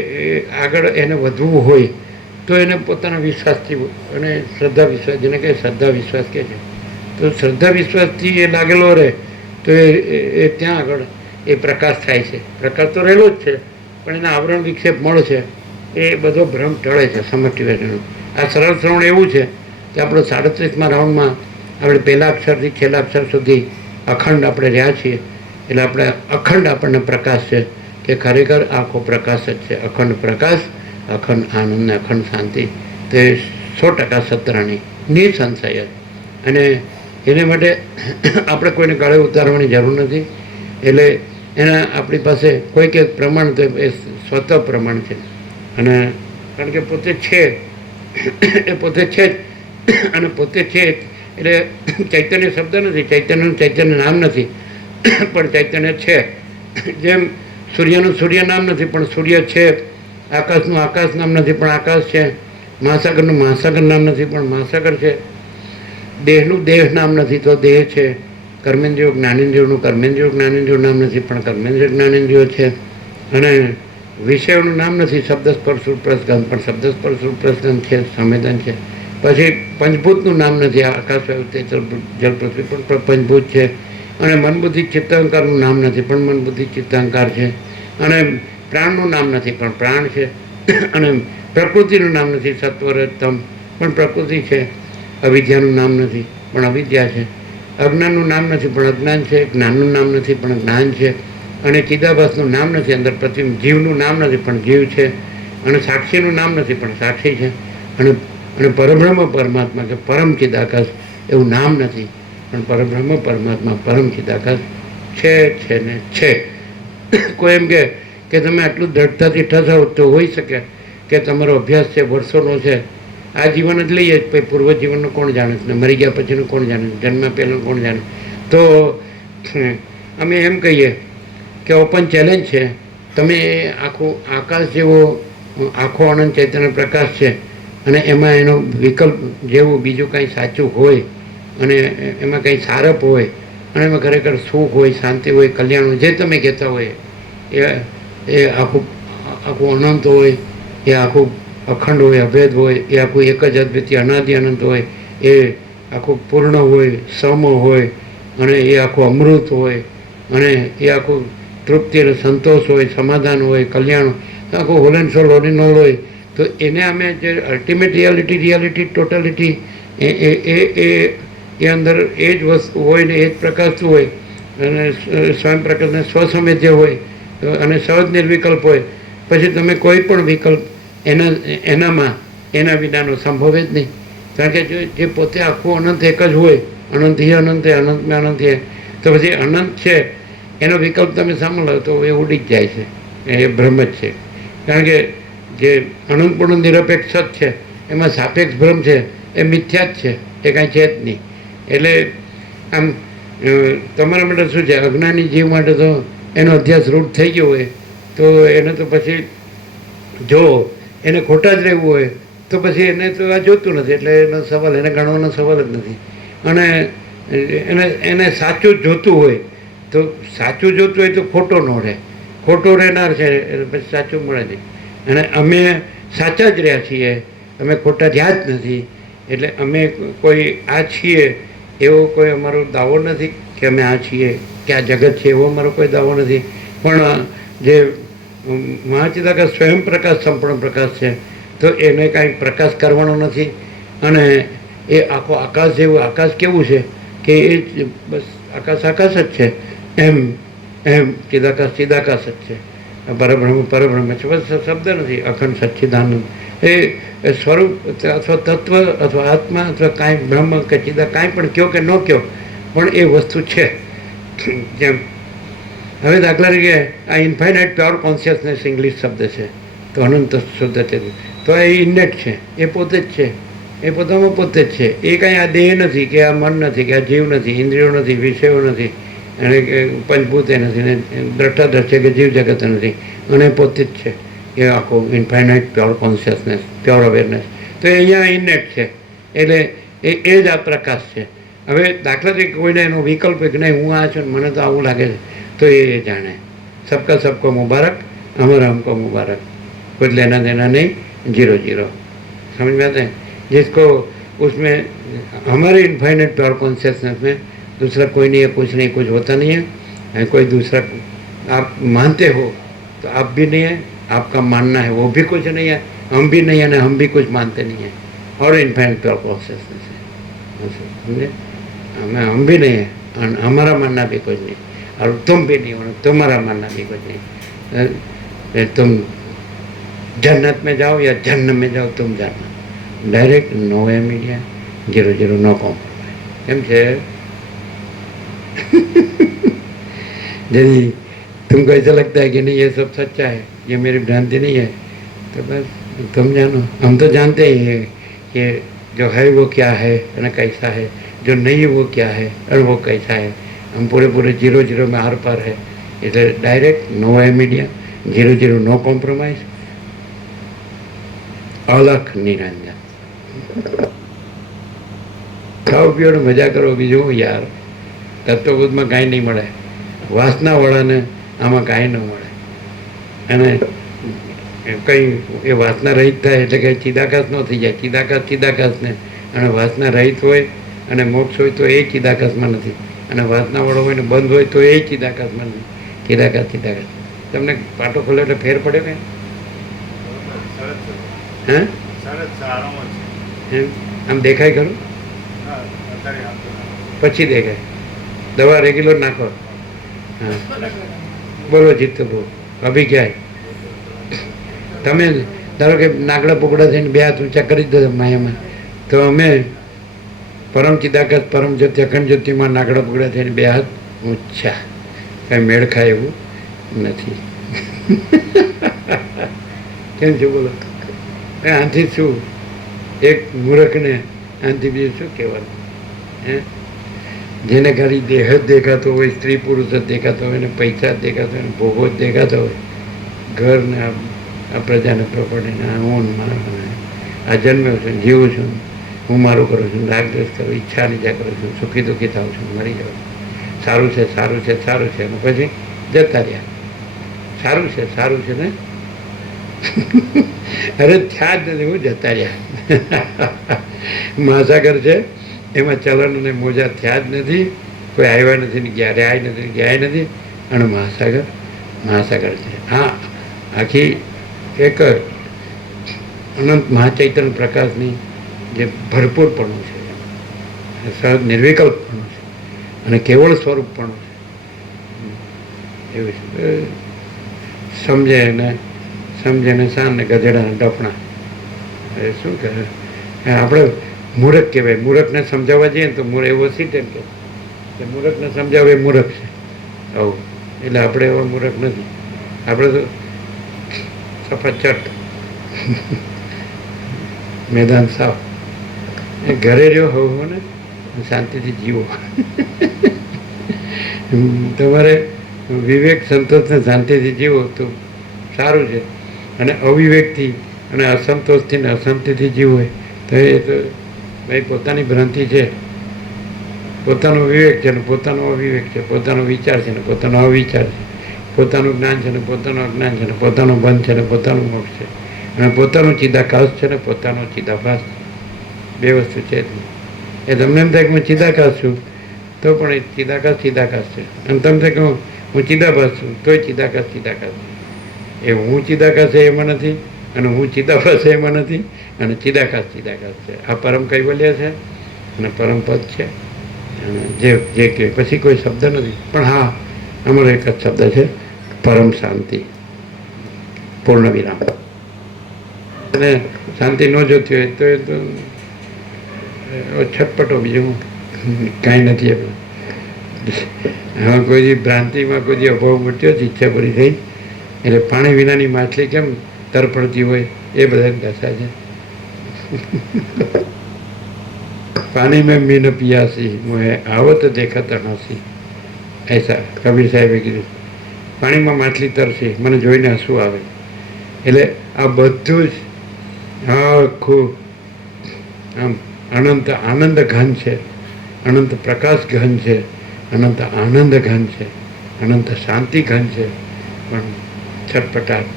આગળ એને વધવું હોય તો એને પોતાના વિશ્વાસથી અને શ્રદ્ધા વિશ્વાસ, જેને કહે શ્રદ્ધા વિશ્વાસ કહે છે, તો શ્રદ્ધા વિશ્વાસથી એ લાગેલો રહે તો એ ત્યાં આગળ એ પ્રકાશ થાય છે. પ્રકાશ તો રહેલો જ છે પણ એના આવરણ વિક્ષેપ મળે છે, એ બધો ભ્રમ ટળે છે સમષ્ટિ વેદનું. આ સરળ શ્રવણ એવું છે કે આપણો 37મા રાઉન્ડમાં આપણે પહેલા અક્ષરથી છેલ્લા અક્ષર સુધી અખંડ આપણે રહ્યા છીએ. એટલે આપણે અખંડ આપણને પ્રકાશ છે કે ખરેખર આખો પ્રકાશ જ છે. અખંડ પ્રકાશ, અખંડ આનંદ ને અખંડ શાંતિ, તે 100% સત્રાની નિસંશય જ. અને એને માટે આપણે કોઈને ગળે ઉતારવાની જરૂર નથી. એટલે એના આપણી પાસે કોઈ કે પ્રમાણ તો એ સ્વતઃ પ્રમાણ છે. અને કારણ કે પોતે છે એ પોતે છે જ, અને પોતે છે એટલે ચૈતન્ય શબ્દ નથી, ચૈતન્ય નામ નથી પણ ચૈતન્ય છે. જેમ સૂર્યનું સૂર્ય નામ નથી પણ સૂર્ય છે, આકાશનું આકાશ નામ નથી પણ આકાશ છે, મહાસાગરનું મહાસાગર નામ નથી પણ મહાસાગર છે, દેહનું દેહ નામ નથી તો દેહ છે, કર્મેન્દ્રિયો જ્ઞાનેન્દ્રિયોનું કર્મેન્દ્રિયો જ્ઞાનેન્દ્રિયો નામ નથી પણ કર્મેન્દ્રિય જ્ઞાનેન્દ્રિયો છે, અને વિષયોનું નામ નથી શબ્દ સ્પર્શ રૂપ રસ ગંધ પણ શબ્દ સ્પર્શ રૂપ રસ ગંધ છે, સંવેદન છે. પછી પંચભૂતનું નામ નથી, આકાશ વાયુ તેજ જલ પૃથ્વી પણ પંચભૂત છે. અને મન બુદ્ધિ ચિત્તાહંકારનું નામ નથી પણ મન બુદ્ધિ ચિત્તાહંકાર છે. અને પ્રાણનું નામ નથી પણ પ્રાણ છે. અને પ્રકૃતિનું નામ નથી સત્વરતમ પણ પ્રકૃતિ છે. અવિદ્યાનું નામ નથી પણ અવિદ્યા છે. અજ્ઞાનનું નામ નથી પણ અજ્ઞાન છે. જ્ઞાનનું નામ નથી પણ જ્ઞાન છે. અને ચિદાભાસનું નામ નથી અંદર પ્રતિમ, જીવનું નામ નથી પણ જીવ છે. અને સાક્ષીનું નામ નથી પણ સાક્ષી છે. અને પરબ્રહ્મ પરમાત્મા કે પરમ ચિદાકાશ એવું નામ નથી પણ પરબ્રહ્મ પરમાત્મા પરમ ચિદાકાશ છે ને છે. કોઈ એમ કે તમે આટલું દ્રઢતાથી ઠસાવો તો હોઈ શકે કે તમારો અભ્યાસ છે વર્ષોનો છે, આ જીવન જ લઈએ જ, પૂર્વ જીવનનું કોણ જાણે ને મરી ગયા પછીનું કોણ જાણે, જન્મ પહેલાંનું કોણ જાણે. તો અમે એમ કહીએ કે ઓપન ચેલેન્જ છે, તમે આખું આકાશ જેવો આખો આનંદ ચૈતન્ય પ્રકાશ છે અને એમાં એનો વિકલ્પ જેવું બીજું કંઈ સાચું હોય અને એમાં કંઈ સારપ હોય અને એમાં ખરેખર સુખ હોય, શાંતિ હોય, કલ્યાણ હોય, જે તમે કહેતા હોય એ આખું અનંત હોય, એ આખું અખંડ હોય, અભેદ હોય, એ આખું એક જ અદ્વિતીય અનાદિ અનંત હોય, એ આખું પૂર્ણ હોય, સમ હોય, અને એ આખું અમૃત હોય, અને એ આખું તૃપ્તિ અને સંતોષ હોય, સમાધાન હોય, કલ્યાણ, આખું હોલ એન્ડ સોલ ઓરિજિનલ હોય. તો એને અમે જે અલ્ટિમેટ રિયાલિટી ટોટાલિટી એ અંદર એ જ વસ્તુ હોય ને એ જ પ્રકાશતું હોય અને સ્વયં પ્રકાશને સ્વસમેધ્ય હોય અને સહજ નિર્વિકલ્પ હોય. પછી તમે કોઈ પણ વિકલ્પ એનામાં એના વિનાનો સંભવે જ નહીં. કારણ કે જે પોતે આખું અનંત એક જ હોય, અનંત હી અનંત હે અનંતમાં અનંત હે, તો પછી અનંત છે એનો વિકલ્પ તમે સામે લો તો એ ઉડી જ જાય છે, એ ભ્રમ જ છે. કારણ કે જે અનંતપૂર્ણ નિરપેક્ષ છે એમાં સાપેક્ષ ભ્રમ છે એ મિથ્યા જ છે, એ કાંઈ છે જ નહીં. એટલે આમ તમારા માટે શું છે, અજ્ઞાની જીવ માટે તો એનો અધ્યાસ રૂઢ થઈ ગયો હોય તો એને તો પછી જો એને ખોટા જ રહેવું હોય તો પછી એને તો આ જોતું નથી, એટલે એનો સવાલ, એને ગણવાનો સવાલ જ નથી. અને એને સાચું જ જોતું હોય તો સાચું જોતું હોય તો ખોટો ન રહે, ખોટો રહેનાર છે એટલે પછી સાચું મળે નહીં. અને અમે સાચા જ રહ્યા છીએ, અમે ખોટા રહ્યા જ નથી. એટલે અમે કોઈ આ છીએ એવો કોઈ અમારો દાવો નથી કે અમે આ છીએ કે આ જગત છે એવો અમારો કોઈ દાવો નથી. પણ જે મહાચિદાકાશ સ્વયં પ્રકાશ, સંપૂર્ણ પ્રકાશ છે તો એને કાંઈ પ્રકાશ કરવાનો નથી. અને એ આખો આકાશ જેવું, આકાશ કેવું છે કે એ જ બસ આકાશ આકાશ જ છે, એમ ચિદાકાશ ચિદાકાશ જ છે, પરબ્રહ્મ પરબ્રહ્મ છે, બસ શબ્દ નથી. અખંડ સચ્ચિદાનંદ એ સ્વરૂપ અથવા તત્વ અથવા આત્મા અથવા કાંઈ બ્રહ્મ કે ચિદા કાંઈ પણ કહો કે ન કહો, પણ એ વસ્તુ છે. જેમ હવે દાખલા તરીકે આ ઇન્ફાઇનાઇટ પ્યોર કોન્શિયસનેસ ઇંગ્લિશ શબ્દ છે, તો અનંત શુદ્ધ છે, તો એ ઇન્નેટ છે, એ પોતે જ છે, એ પોતામાં પોતે જ છે. એ કાંઈ આ દેહ નથી કે આ મન નથી કે આ જીવ નથી, ઇન્દ્રિયો નથી, વિષયો નથી, અને પંચભૂતે નથી, ને દ્રષ્ટાદ્રશ્ય કે જીવ જગત નથી, અને પોતે જ છે. એ આખું infinite pure consciousness, pure awareness, તો એ અહીંયા ઇન્નેટ છે. એટલે એ જ આ પ્રકાશ છે. હવે દાખલા તરીકે કોઈને એનો વિકલ્પ કે નહીં હું આ છું ને મને તો આવું લાગે છે, તો એ જાણે સબકા સબકો મુબારક, हमारा हमको मुबारक, कुछ लेना देना नहीं, 0-0. समझ में आते हैं? जिसको उसमें हमारे इनफाइनेट प्योर कॉन्शियसनेस में दूसरा कोई नहीं है, कुछ नहीं, कुछ होता नहीं है. कोई दूसरा आप मानते हो तो आप भी नहीं है, आपका मानना है वो भी कुछ नहीं है, हम भी नहीं है ना हम भी कुछ मानते नहीं है, और इनफाइनेट प्योर कॉन्शियसनेस है. समझे? हम भी नहीं है, हमारा मानना भी कुछ नहीं, और तुम भी नहीं हो, तुम्हारा मानना भी कुछ नहीं. तुम जन्नत में जाओ या जन्नत में जाओ, तुम जाना. डायरेक्ट नो है मीडिया, 0-0, नो कॉम्प्रोमाइज. કેમ છે? यदि तुमको ऐसा लगता है कि नहीं ये सब सच्चा है, ये मेरी भ्रांति नहीं है, तो बस तुम जानो. हम तो जानते ही हैं कि जो है वो क्या है और कैसा है, जो नहीं है वो क्या है और वो कैसा है. हम पूरे 0-0 में आर पार है. એટલે ડાયરેક્ટ નો है मीडिया, 0-0, नो कॉम्प्रोमाइज, अलख निरंजन. ખાઓ પીઓ ને મજા કરો, બીજું યાર તત્વબોધમાં કાંઈ નહીં મળે, વાસનાવાળાને આમાં કાંઈ ન મળે. અને કંઈ એ વાસના રહિત થાય એટલે કંઈ ચિદાકાશ ન થઈ જાય. ચિદાકાશ ચિદાકાશને, અને વાસના રહિત હોય અને મોક્ષ હોય તો એ ચિદાકાશમાં નથી, અને વાસનાવાળો હોય ને બંધ હોય તો એ ચિદાકાશમાં નથી. ચિદાકાશ ચિદાકાશ. તમને પાટો ખોલ્યો એટલે ફેર પડ્યો કે? હે? એમ આમ દેખાય ખરું? પછી દેખાય. દવા રેગ્યુલર નાખો. હા બોલો જીત કપૂર, અભી ક્યાં? તમે ધારો કે નાગડા પોકડા થઈને બે હાથ ઊંચા કરી દો માયામાં, તો અમે પરમ ચિદાકાશ પરમ જ્યોતિ અખંડ જ્યોતિમાં નાગડા પોકડા થઈને બે હાથ ઊંચા. કાંઈ મેળ ખાય એવું નથી. કેમ છે બોલો? આથી શું એક મૂર્ખને આથી બીજું શું કહેવાનું? હે? જેને ખાલી દેહ જ દેખાતો હોય, સ્ત્રી પુરુષ જ દેખાતો હોય, ને પૈસા જ દેખાતો હોય, ને ભોગો જ દેખાતો હોય, ઘર ને આ પ્રજાને પ્રોપર્ટીને હું મારા આ જન્મ્યો છું, જીવું છું, હું મારું કરું છું, રાગ દ્વેષ કરું, ઈચ્છા નીચા કરું છું, સુખી દુઃખી થાઉં છું, મરી જાઉં, સારું છે સારું છે સારું છે, અને પછી જતા રહ્યા. સારું છે સારું છે ને અરે થયા જ નથી, હું જતા રહ્યા. મહાસાગર છે એમાં ચલણ અને મોજા થયા જ નથી, કોઈ આવ્યા નથી ને ગયા, રહ્યા નથી ને ગયા નથી, અને મહાસાગર મહાસાગર છે. હા, આખી એક અનંત મહાચૈતન્ય પ્રકાશની જે ભરપૂરપણું છે, સહજ નિર્વિકલ્પપણું છે, અને કેવળ સ્વરૂપપણું છે, એવું છે. સમજે ને શાન ને ગધેડાના ડફણા. એ શું કહે? આપણે મૂર્ખ કહેવાય. મૂર્ખને સમજાવવા જઈએ ને તો એવો સીટે કે મૂર્ખને સમજાવે એ મૂર્ખ છે આવું. એટલે આપણે એવા મૂર્ખ નથી. આપણે તો સફાચટ મેદાન સાફ. એ ઘરે રહ્યો હોવો ને શાંતિથી જીવો. તમારે વિવેક સંતોષને શાંતિથી જીવો તો સારું છે. અને અવિવેકથી અને અસંતોષથી ને અશાંતિથી જીવો તો એ તો ભાઈ પોતાની ભ્રાંતિ છે, પોતાનો વિવેક છે ને પોતાનો અવિવેક છે, પોતાનો વિચાર છે ને પોતાનો અવિચાર છે, પોતાનું જ્ઞાન છે ને પોતાનું અજ્ઞાન છે ને પોતાનું બંધ છે ને પોતાનું મોક્ષ છે, અને પોતાનું ચિદાકાશ છે ને પોતાનો ચિદાભાસ. બે વસ્તુ છે જ નહીં. એ તમને એમ થાય કે હું ચિદાકાશ છું તો પણ એ ચિદાકાશ છે, અને તમે થાય કે હું ચિદાભાસ છું તોય ચિદાકાશ છે. એ હું ચિદાકાશ છે એમાં નથી, અને હું ચિદાભાસ છે એમાં નથી, અને ચિદાકાશ છે. આ પરમ કૈવલ્ય છે અને પરમ પદ છે. જે કે પછી કોઈ શબ્દ નથી. પણ હા, અમારો એક જ શબ્દ છે, પરમ શાંતિ, પૂર્ણ વિરામ. અને શાંતિ ન જોતી હોય તો એ તો છટપટો, બીજું કાંઈ નથી. હવે કોઈ ભ્રાંતિમાં કોઈ અભાવ મૂટ્યો જ ઈચ્છા પૂરી થઈ, એટલે પાણી વિનાની માછલી કેમ તરફડતી હોય એ બધા દશા છે. પાણી મેં મીન પિયાસી મોહે આવત દેખાતા હસી, એસા કબીર સાહેબે કીધું. પાણીમાં માછલી તરસી, મને જોઈને હસવું આવે. એટલે આ બધું જ આખું આમ અનંત આનંદ ઘન છે, અનંત પ્રકાશ ઘન છે, અનંત આનંદ ઘન છે, અનંત શાંતિ ઘન છે. પણ છટપટાટ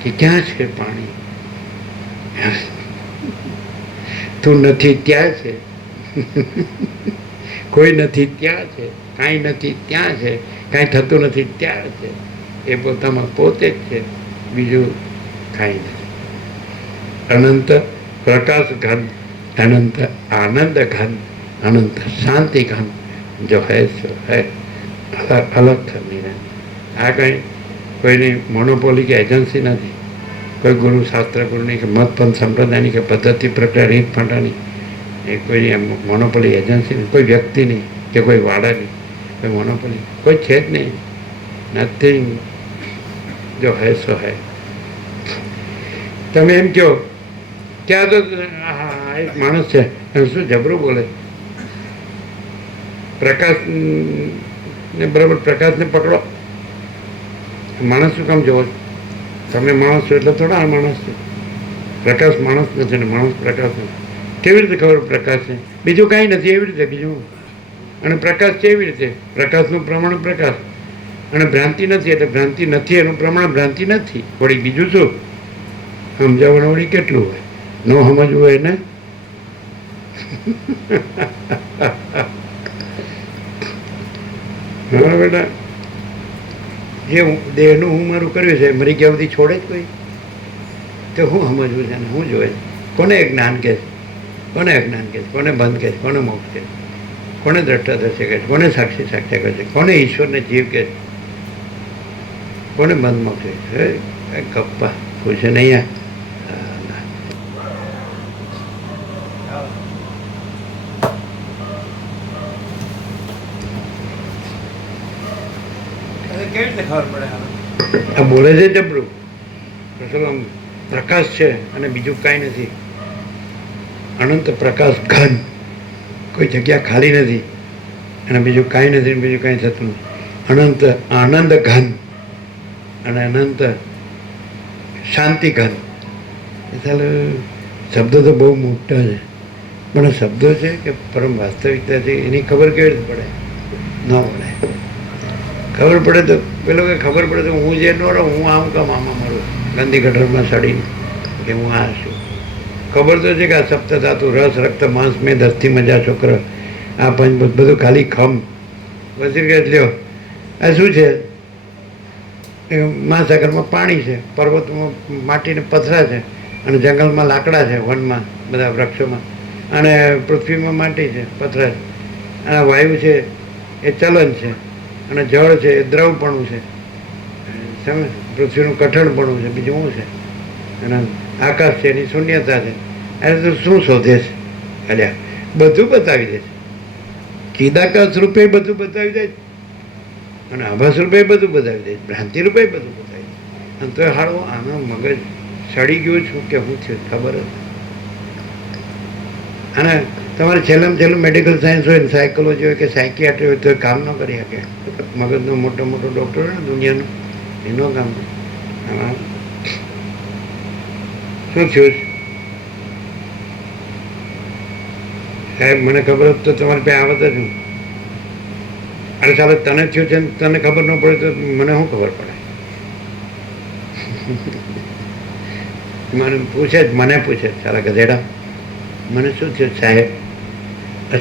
કે ક્યાં છે પાણી? તું નથી ત્યાં છે, કોઈ નથી ત્યાં છે, કાંઈ નથી ત્યાં છે, કાંઈ થતું નથી ત્યાં છે. એ પોતામાં પોતે જ છે, બીજું કાંઈ નથી. અનંત પ્રકાશ ઘન, અનંત આનંદ ઘન, અનંત શાંતિ ઘન, જો હૈ સો હૈ, અલગ થની રહે. આ કંઈ કોઈની મોનોપોલી કે એજન્સી નથી, કોઈ ગુરુ શાસ્ત્ર ગુરુની કે મત પંથ સંપ્રદાયની કે પદ્ધતિ પ્રક્રિયા રીત ફાંટાની એ કોઈની મોનોપોલી એજન્સી નહીં, કોઈ વ્યક્તિ નહીં કે કોઈ વાડાની કોઈ મોનોપોલી કોઈ છે જ નહીં. નથિંગ, જો હૈ સો હૈ. તમે એમ કહો કે આ તો એક માણસ છે, શું જબરું બોલે, પ્રકાશ ને બરાબર પ્રકાશને પકડો. માણસ શું કામ જોવો? તમે માણસ છો એટલે થોડા આ માણસ છે. પ્રકાશ માણસ નથી ને માણસ પ્રકાશ નથી. કેવી રીતે ખબર પ્રકાશ છે? બીજું કાંઈ નથી એવી રીતે બીજું. અને પ્રકાશ છે એવી રીતે, પ્રકાશનું પ્રમાણ પ્રકાશ, અને ભ્રાંતિ નથી એટલે ભ્રાંતિ નથી એનું પ્રમાણ ભ્રાંતિ નથી. વળી બીજું શું સમજાવવાનું વળી કેટલું હોય, ન સમજવું હોય ને. હા બેટા, જે દેહનું હું મારું કર્યું છે મરી ગયા સુધી છોડે જ કોઈ? તો હું સમજવું છે ને હું જોવે? કોને જ્ઞાન કહે છે, કોને અજ્ઞાન કહે છે, કોને બંધ કહે છે, કોને મોક્ષ કહે છે, કોને દ્રષ્ટાદર્શી કહે છે, કોને સાક્ષી સાક્ષી કહે છે, કોને ઈશ્વરને જીવ કહે છે, કોને બંધ મોક્ષ કહે છે? ગપ્પા પૂછે નહીં. કેવી રીતે ખબર પડે? આ બોલે છે જબરું, આમ પ્રકાશ છે અને બીજું કાંઈ નથી. અનંત પ્રકાશ ઘન, કોઈ જગ્યા ખાલી નથી, અને બીજું કાંઈ નથી, બીજું કાંઈ થતું નથી. અનંત આનંદ ઘન અને અનંત શાંતિ ઘન. ચાલો શબ્દો તો બહુ મોટા છે, પણ શબ્દો છે કે પરમ વાસ્તવિકતા છે એની ખબર કેવી રીતે પડે? ન પડે. ખબર પડે તો પેલો કે ખબર પડે તો હું જે ન રહું, હું આમ કામ આમાં મળું ગંદી ગટરમાં સડીને કે હું આ છું. ખબર તો છે કે આ સપ્ત ધાતુ રસ રક્ત માંસ મેં દસથી મજા છોકર, આ પંચભૂત બધું ખાલી ખમ. વજીર કે લ્યો આ શું છે? મહાસાગરમાં પાણી છે, પર્વતમાં માટીને પથરા છે, અને જંગલમાં લાકડા છે, વનમાં બધા વૃક્ષોમાં, અને પૃથ્વીમાં માટી છે, પથરા છે, અને વાયુ છે એ ચલન છે, અને જળ છે એ દ્રવપણું છે, સમજ? પૃથ્વીનું કઠણપણું છે, બીજું શું છે? અને આકાશ છે એની શૂન્યતા છે. એને તો શું શોધે છે? અલ્યા બધું બતાવી દે છે. ચિદાકાશ રૂપે બધું બતાવી દે છે, અને આભાસ રૂપે બધું બતાવી દે છે, ભ્રાંતિ રૂપે બધું બતાવી દે. અને તો હાળો આનો મગજ સડી ગયું છું કે હું થયું ખબર જ. અને તમારે છેલ્લામાં છેલ્લું મેડિકલ સાયન્સ હોય ને સાયકોલોજી હોય કે સાયકિયાટ્રી હોય તો એ કામ ન કરી શકે. મગજનો મોટો મોટો ડૉક્ટર હોય ને દુનિયાનો એનો કામ. આમાં શું થયું સાહેબ? મને ખબર હોત તો તમારી પાસે આવત જ હું. અરે ચાલો તને થયું છે ને તને ખબર ન પડે તો મને શું ખબર પડે? મને પૂછે સારા ગધેડા મને શું થયું સાહેબ?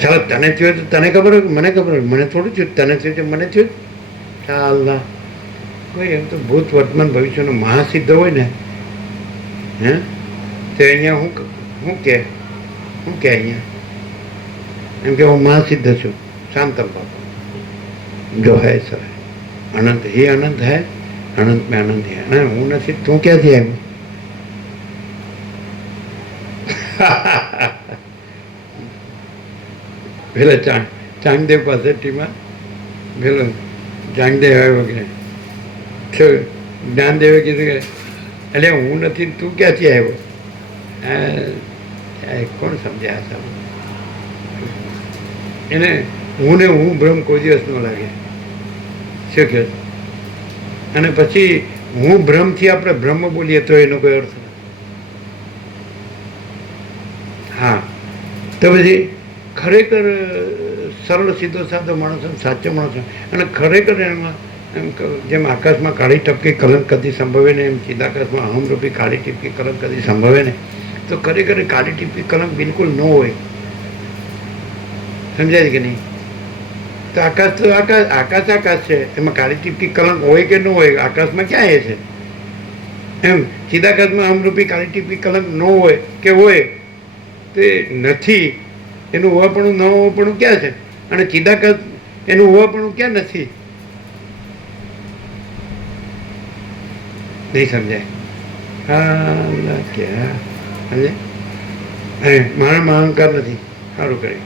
ચાલો તને થયું તો તને ખબર હોય મને ખબર હોય. મને થોડું થયું તને થયું છે મને થયું. ચાલ કોઈ એમ તો ભૂત વર્તમાન ભવિષ્યનો મહાસિદ્ધ હોય ને હે તો અહીંયા હું કે અહીંયા એમ કે હું મહાસિદ્ધ છું. શાંતમ બાપા જો હૈ સર અનંત ही अनंत है अनंत में आनंद है. અને હું નથી તું ક્યાંથી આવ્યું? પેલા ચાંગદેવ પાસેટીમાં પેલો ચાંગદેવ આવ્યો કે જ્ઞાનદેવે કીધું કે એટલે હું નથી તું ક્યાંથી આવ્યો? કોણ સમજ્યા હતા એને? હું ને હું બ્રહ્મ કોઈ દિવસ ન લાગે. શું કહે? અને પછી હું બ્રહ્મથી આપણે બ્રહ્મ બોલીએ તો એનો કોઈ અર્થ નથી. હા તો પછી ખરેખર સરળ સીધો સાધો માણસ સાચો માણસ અને ખરેખર એમાં એમ જેમ આકાશમાં કાળી ટપકી કલંક કદી સંભવે ને એમ ચિદાકાશમાં અહમરૂપી કાળી ટીપકી કલંક કદી સંભવે ને તો ખરેખર કાળી ટીપકી કલંક બિલકુલ ન હોય. સમજાય કે નહીં? તો આકાશ છે એમાં કાળી ટીપકી કલંક હોય કે ન હોય? આકાશમાં ક્યાં એ છે? એમ ચિદાકાશમાં અહમરૂપી કાળી ટીપકી કલંક ન હોય કે હોય તે નથી. એનું હોવાપણું ન હોવાપણું ક્યાં છે? અને ચિદાકાશ એનું હોવાપણું ક્યાં નથી? નહીં સમજાય? હા ક્યાં સમજે? મારામાં અહંકાર નથી. સારું કર્યું.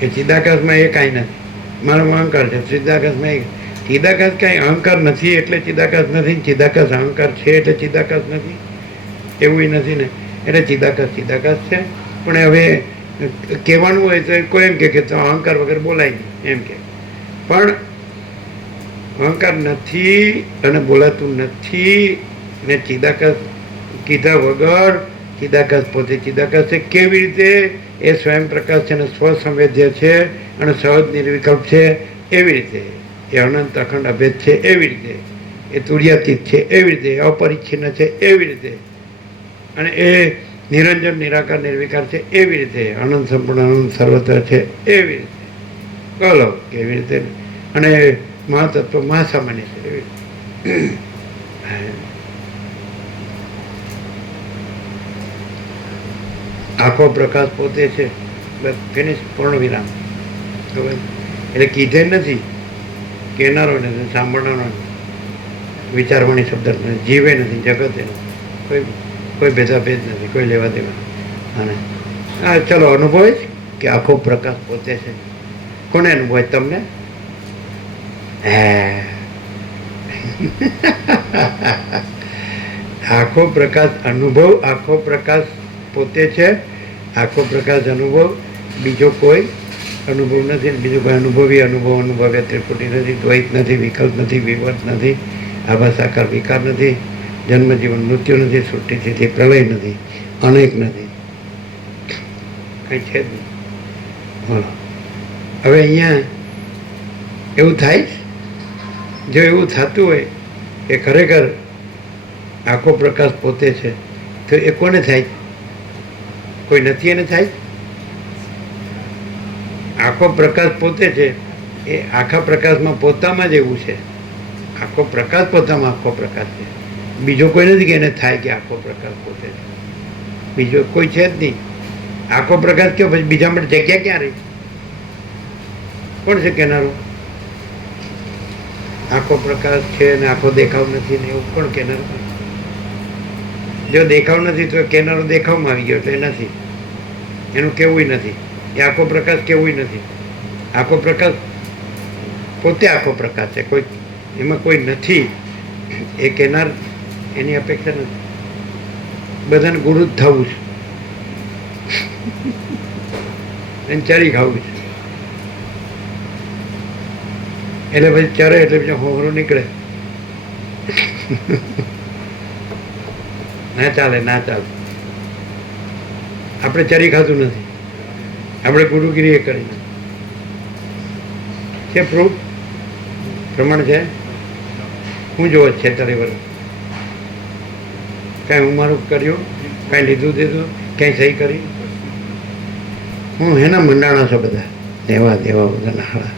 એ ચિદાકાશમાં એ કાંઈ નથી. મારામાં અહંકાર છે. ચિદાકાશમાં એ ચિદાકાશ કાંઈ અહંકાર નથી એટલે ચિદાકાશ નથી. ચિદાકાશ અહંકાર છે એટલે ચિદાકાશ નથી એવું નથી ને. એટલે ચિદાકાશ છે. પણ હવે કહેવાનું હોય તો કોઈ એમ કે તો અહંકાર વગર બોલાય નહીં એમ કે. પણ અહંકાર નથી અને બોલાતું નથી ને ચિદાકાશ કીધા વગર ચિદાકાશ પોતે ચિદાકાશ છે. કેવી રીતે? એ સ્વયં પ્રકાશ છે અને સ્વસંવેદ્ય છે અને સહજ નિર્વિકલ્પ છે. એવી રીતે એ અનંત અખંડ અભેદ છે. એવી રીતે એ તુર્યાતીત છે. એવી રીતે અપરિચ્છિન્ન છે. એવી રીતે અને એ નિરંજન નિરાકાર નિર્વિકાર છે. એવી રીતે અનંત સંપૂર્ણ અનંત સર્વત્ર છે. એવી રીતે બોલો કેવી રીતે? અને મહાતત્વ મહાસામાન્ય છે. એવી રીતે આખો પ્રકાશ પોતે છે. બસ ફિનિશ પૂર્ણ વિરામ. ખબર? એટલે કીધે નથી, કહેનારો નથી, સાંભળનારો નથી, વિચારવાણી શબ્દ નથી, જીવે નથી, જગતે નથી, કોઈ ભેદાભેદ નથી, કોઈ લેવા દેવા. અને હા ચલો અનુભવ જ કે આખો પ્રકાશ પોતે છે. કોને અનુભવ? તમને? આખો પ્રકાશ અનુભવ. આખો પ્રકાશ પોતે છે. આખો પ્રકાશ અનુભવ. બીજો કોઈ અનુભવ નથી. બીજો કોઈ અનુભવ્ય ત્રિપુટી નથી, દ્વૈત નથી, વિકલ્પ નથી, વિવર્ત નથી, આભાસ આકાર વિકાર નથી, જન્મ જીવન મૃત્યુ નથી, સૃષ્ટિ સ્થિતિ પ્રલય નથી, અનેક નથી, કંઈ છે જ નહીં. બોલો હવે અહીંયા એવું થાય જ. જો એવું થતું હોય કે ખરેખર આખો પ્રકાશ પોતે છે તો એ કોને થાય? કોઈ નથી એને થાય? આખો પ્રકાશ પોતે છે એ આખા પ્રકાશમાં પોતામાં જ એવું છે. આખો પ્રકાશ પોતામાં આખો પ્રકાશ છે. બીજો કોઈ નથી કે એને થાય કે આખો પ્રકાશ પોતે છે. બીજો કોઈ છે જ નહીં. આખો પ્રકાશ કયો? પછી બીજા માટે જગ્યા ક્યાં રહી? કોણ છે કેનારો? આખો પ્રકાશ છે ને આખો દેખાવ નથી ને એવું કોણ કેનારો? જો દેખાવ નથી તો કેનારો દેખાવમાં આવી ગયો એટલે નથી. એનું કેવું નથી. એ આખો પ્રકાશ કેવું નથી. આખો પ્રકાશ પોતે આખો પ્રકાશ છે. કોઈ એમાં કોઈ નથી. એ કેનાર એની અપેક્ષા નથી. બધાને ગુરુ જ થવું છે અને ચરી ખાવું છે. એટલે પછી ચરે એટલે પછી હોહરો નીકળે. ના ચાલે, ના ચાલે. આપણે ચરી ખાતું નથી, આપણે ગુરુગીરી એ કરી નથી. છે પ્રૂફ, પ્રમાણ છે. હું જોવો છે તારે વર્ષ કાંઈ હું મારું કર્યું, કાંઈ લીધું દીધું, ક્યાંય સહી કરી? હું એના મંડાણા છો બધા, દેવા દેવા બધા નાળા.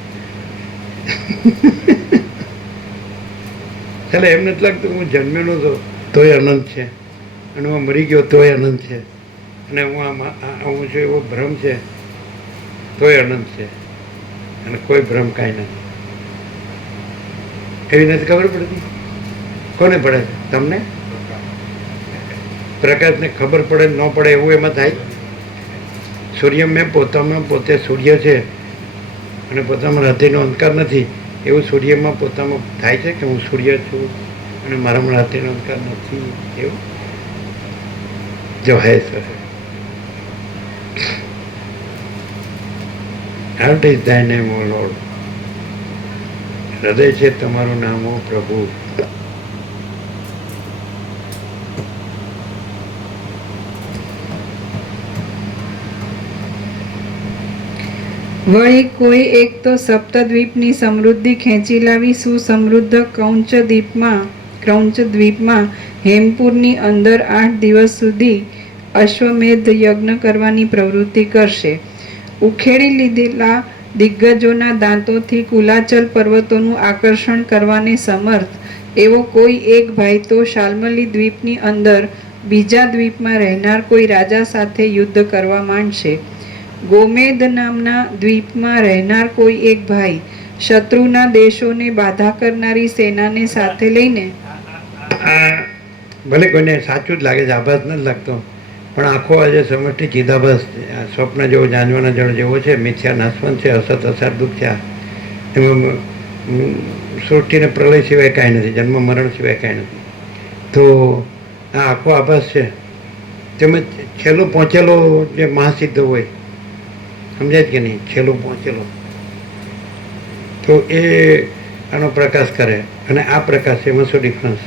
ચાલે એમ નથી લાગતું હું જન્મેલો નહોતો તોય અનંત છે, અને હું મરી ગયો તોય અનંત છે, અને હું હું છું એવો ભ્રમ છે તોય અનંત છે, અને કોઈ ભ્રમ કાંઈ નથી. એવી નથી ખબર પડતી? કોને પડે છે? તમને? પ્રકાશને ખબર પડે ન પડે એવું એમાં થાય? સૂર્ય મેં પોતામાં પોતે સૂર્ય છે અને પોતામાં રાત્રિનો અંધકાર નથી, એવું સૂર્યમાં પોતામાં થાય છે કે હું સૂર્ય છું અને મારામાં રાત્રિનો અંધકાર નથી? એવું જો હે sir. Heart is thy name, O Lord. હૃદય છે તમારું નામ, ઓ પ્રભુ. વળી કોઈ એક તો સપ્તદ્વીપની સમૃદ્ધિ ખેંચી લાવી સુસમૃદ્ધ ક્રૌંચ દ્વીપમાં હેમપુરની અંદર 8 દિવસ સુધી અશ્વમેધ યજ્ઞ કરવાની પ્રવૃત્તિ કરશે. ઉખેડી લીધેલા દિગ્ગજોના દાંતોથી કુલાચલ પર્વતોનું આકર્ષણ કરવાને સમર્થ એવો કોઈ એક ભાઈ તો શાલ્મલી દ્વીપની અંદર બીજા દ્વીપમાં રહેનાર કોઈ રાજા સાથે યુદ્ધ કરવા માંડશે. ગોમેદ નામના દ્વીપમાં રહેનાર કોઈ એક ભાઈ શત્રુના દેશોને બાધા કરનારી સેનાને સાથે લઈને, ભલે કોઈને સાચું જ લાગે છે, આભાસ નથી લાગતો, પણ આખો આજે સમષ્ટિ ચિદાભાસ છે. આ સ્વપ્ન જેવો, જાંજવાના જળ જેવો છે, મિથ્યા નાશવંત છે, અસત અસાર દુઃખ છે. એમાં સૃષ્ટિને પ્રલય સિવાય કાંઈ નથી, જન્મ મરણ સિવાય કાંઈ નથી. તો આ આખો આભાસ છે. તેમજ છેલ્લો પહોંચેલો જે મહાસિદ્ધ હોય, સમજાય કે નહીં? છેલ્લો પહોંચેલો તો એ આનો પ્રકાશ કરે, અને આ પ્રકાશ એમાં શું ડિફરન્સ?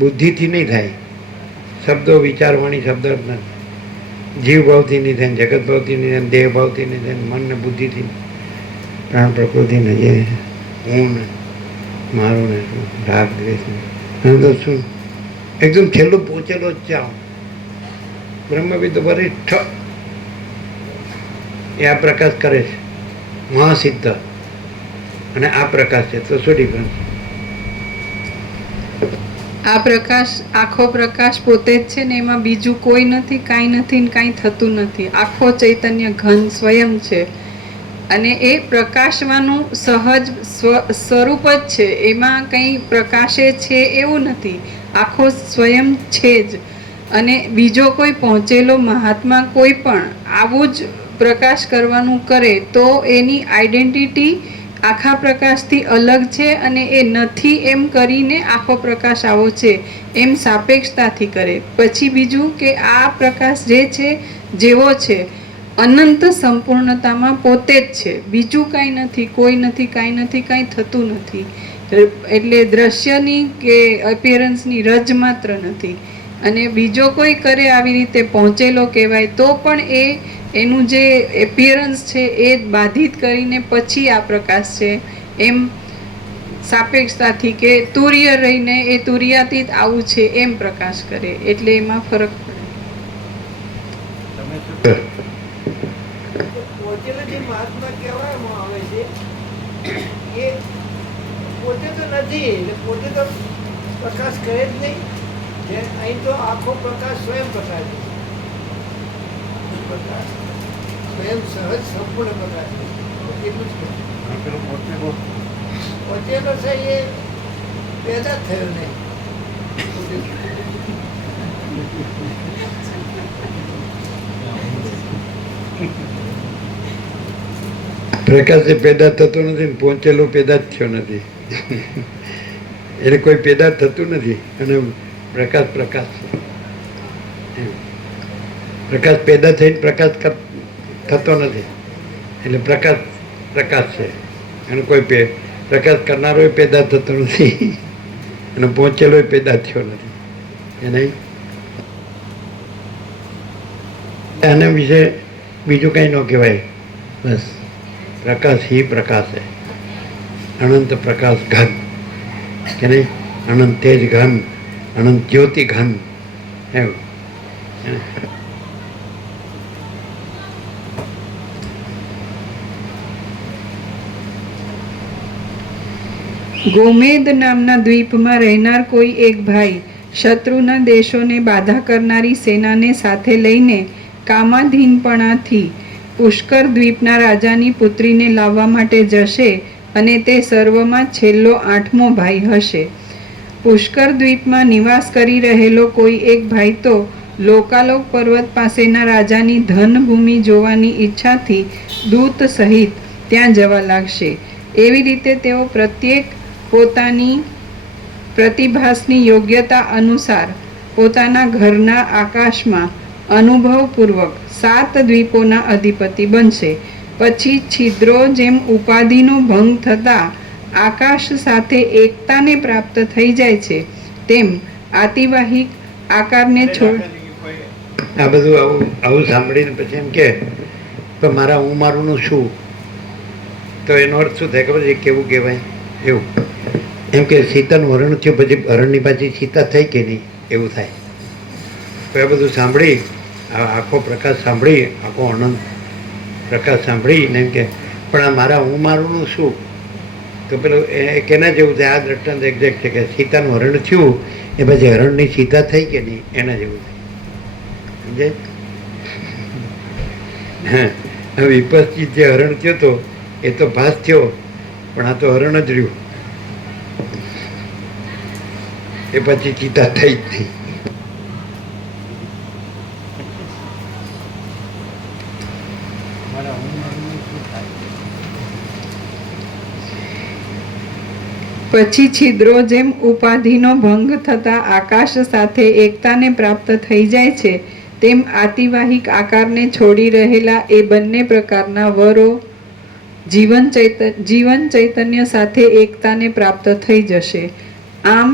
બુદ્ધિથી નહીં થાય, શબ્દો વિચારવાણી શબ્દ જ નથી. જીવ ભાવથી નહીં થાય, જગત ભાવથી નહીં થાય, દેહ ભાવથી નહીં થાય, મન ને બુદ્ધિથી, પ્રાણ પ્રકૃતિને જે હું ને મારું ને શું રાગ દ્વેષ ને તો શું એકદમ છેલ્લું પહોંચેલો જ જાઓ. બ્રહ્મવિદ વરિષ્ઠ એ આ પ્રકાશ કરે છે, મહાસિદ્ધ, અને આ પ્રકાશ છે. તો શું ડિફરન્સ? આ પ્રકાશ, આખો પ્રકાશ પોતે જ છે ને, એમાં બીજું કોઈ નથી, કાંઈ નથી ને કાંઈ થતું નથી. આખો ચૈતન્ય ઘન સ્વયં છે, અને એ પ્રકાશવાનું સહજ સ્વરૂપ જ છે. એમાં કંઈ પ્રકાશે છે એવું નથી, આખો સ્વયં છે જ. અને બીજો કોઈ પહોંચેલો મહાત્મા કોઈ પણ આવું જ પ્રકાશ કરવાનું કરે તો એની આઈડેન્ટિટી આખા પ્રકાશથી અલગ છે, અને એ નથી એમ કરીને આખો પ્રકાશ આવો છે એમ સાપેક્ષતાથી કરે. પછી બીજું કે આ પ્રકાશ જે છે જેવો છે અનંત સંપૂર્ણતામાં પોતે જ છે, બીજું કાંઈ નથી, કોઈ નથી, કાંઈ નથી, કાંઈ થતું નથી. એટલે દ્રશ્યની કે અપિયરન્સની રજ માત્ર નથી. અને બીજો કોઈ કરે આવી રીતે પહોંચેલો કહેવાય તો પણ એનું જે એપિયરન્સ છે એ બાધિત કરીને પછી આ પ્રકાશ છે એમ સાપેક્ષતાથી, કે તુર્ય રહીને એ તુર્યાતીત આવું છે એમ પ્રકાશ કરે. એટલે એમાં ફરક પડે. પોતે જે મહાત્મા કહેવામાં આવે છે એ પોતે તો નથી, એટલે પોતે તો પ્રકાશ કરે જ નહીં. અહીં તો આખો પ્રકાશ સ્વયં પ્રકાશ છે, પ્રકાશ સ્વયં સહજ સંપૂર્ણ પ્રકાશ છે. એટલું જ પોતેલો છે એ પેદા થયો નહીં. પ્રકાશ એ પેદા થતો નથી ને પહોંચેલો પેદા જ થયો નથી. એટલે કોઈ પેદા થતું નથી અને પ્રકાશ પ્રકાશ છે. પ્રકાશ પેદા થઈને પ્રકાશ થતો નથી. એટલે પ્રકાશ પ્રકાશ છે અને કોઈ પ્રકાશ કરનારો પેદા થતો નથી અને પહોંચેલો પેદા થયો નથી. એ નહીં, આના વિશે બીજું કંઈ ન કહેવાય. બસ પ્રકાશ ही પ્રકાશ है, अनंत प्रकाश घन કે નહીં, અનંત તેજ ઘન, અનંત જ્યોતિ ઘન. એવું ગોમેદ નામના દ્વીપમાં રહેનાર કોઈ એક ભાઈ શત્રુના દેશોને બાધા કરનારી સેનાને સાથે લઈને કામાધીનપણાથી પુષ્કર દ્વીપના રાજાની પુત્રીને લાવવા માટે જશે અને તે સર્વમાં છેલ્લો 8મો ભાઈ હશે. પુષ્કર દ્વીપમાં નિવાસ કરી રહેલો કોઈ એક ભાઈ તો લોકાલોક પર્વત પાસેના રાજાની ધનભૂમિ જોવાની ઈચ્છાથી દૂત સહિત ત્યાં જવા લાગશે. એવી રીતે તેઓ પ્રત્યેક પોતાની પ્રતિભાસની યોગ્યતા અનુસાર પોતાના ઘરના આકાશમાં અનુભવપૂર્વક 7 દ્વીપોના અધિપતિ બનશે. પછી છિદ્રો જેમ ઉપાધિનો ભંગ થતાં આકાશ સાથે એકતાને પ્રાપ્ત થઈ જાય છે તેમ આતિવાહિક આકારને છોડ આ બધું આવું સાંભળીને પછી એમ કે તો મારા હું મારુંનું શું? તો એનો અર્થ શું થાય ખબર છે? કેવું કહેવાય એવું એમ કે સીતાનું હરણ થયું પછી હરણની પાછી સીતા થઈ કે નહીં એવું થાય. તો એ બધું સાંભળી આખો પ્રકાશ સાંભળી આખો આનંદ પ્રકાશ સાંભળીને એમ કે પણ આ મારા હું મારુંનું શું? તો પેલું એ કેના જેવું થાય? આ દ્રષ્ટાંત એક્ઝેક્ટ છે કે સીતાનું હરણ થયું એ પછી હરણની સીતા થઈ કે નહીં એના જેવું થાય. સમજે? હા, વિપસ્થી જે હરણ થયો હતો એ તો ભાસ થયો પણ આ તો હરણ જ રહ્યું. એ પછી ચિતા થઈ જ નહીં. પછી છિદ્રો જેમ ઉપાધિનો ભંગ થતા આકાશ સાથે એકતાને પ્રાપ્ત થઈ જાય છે તેમ આતિવાહિક આકારને છોડી રહેલા એ બંને પ્રકારના વરો જીવન ચૈતન્ય સાથે એકતાને પ્રાપ્ત થઈ જશે. આમ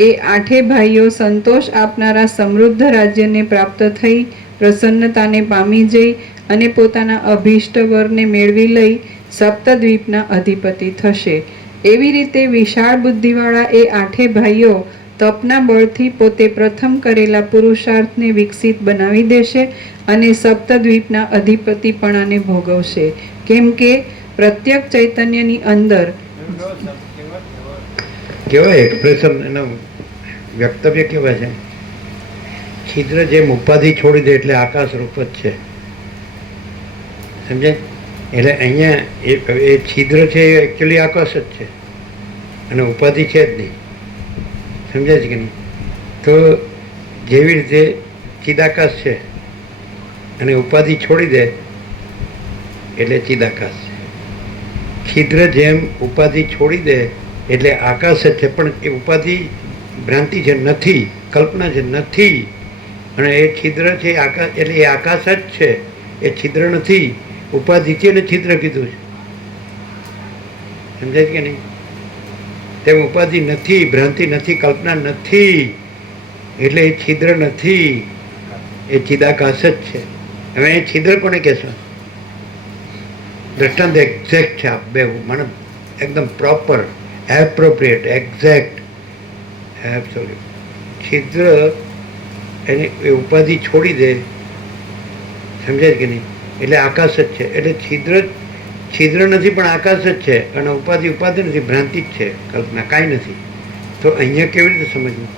એ 8 ભાઈઓ સંતોષ આપનારા સમૃદ્ધ રાજ્યને પ્રાપ્ત થઈ પ્રસન્નતાને પામી જઈ અને પોતાના અભિષ્ટ વરને મેળવી લઈ સપ્તદ્વીપના અધિપતિ થશે. એવી રીતે વિશાળ બુદ્ધિવાળા એ 8 ભાઈઓ તપના બળથી પોતે પ્રથમ કરેલા પુરુષાર્થને વિકસિત બનાવી દેશે અને સપ્તદ્વીપના અધિપતિપણાને ભોગવશે. કેમ કે પ્રત્યેક ચૈતન્યની અંદર કેવાય એક્સપ્રેશન એનું વ્યક્તવ્ય કેવા છે? છિદ્ર જેમ ઉપાધિ છોડી દે એટલે આકાશ રૂપ જ છે. સમજે? એટલે અહીંયા એ છિદ્ર છે એ એકચ્યુઅલી આકાશ જ છે અને ઉપાધિ છે જ નહીં. સમજાય છે કે નહીં? તો જેવી રીતે ચિદાકાશ છે અને ઉપાધિ છોડી દે એટલે ચિદાકાશ છે. છિદ્ર જેમ ઉપાધિ છોડી દે એટલે આકાશ જ છે પણ એ ઉપાધિ ભ્રાંતિ છે, નથી, કલ્પના છે, નથી. અને એ છિદ્ર છે આકાશ એટલે એ આકાશ જ છે, એ છિદ્ર નથી. ઉપાધિ છે ને છિદ્ર કીધું છે. સમજાય કે નહીં? તેમ ઉપાધિ નથી, ભ્રાંતિ નથી, કલ્પના નથી એટલે એ છિદ્ર નથી, એ ચિદાકાશ જ છે. હવે એ છિદ્ર કોને કહેશો? દ્રષ્ટાંત એક્ઝેક્ટ છે. આ બે મને એકદમ પ્રોપર, એપ્રોપ્રિએટ, એક્ઝેક્ટ, એબ્સોલ્યુટ. છિદ્ર એની એ ઉપાધિ છોડી દે. સમજાય કે નહીં? એટલે આકાશ જ છે. એટલે છિદ્ર નથી પણ આકાશ જ છે અને ઉપાધિ નથી, ભ્રાંતિ જ છે, કલ્પના કાંઈ નથી. તો અહીંયા કેવી રીતે સમજવું?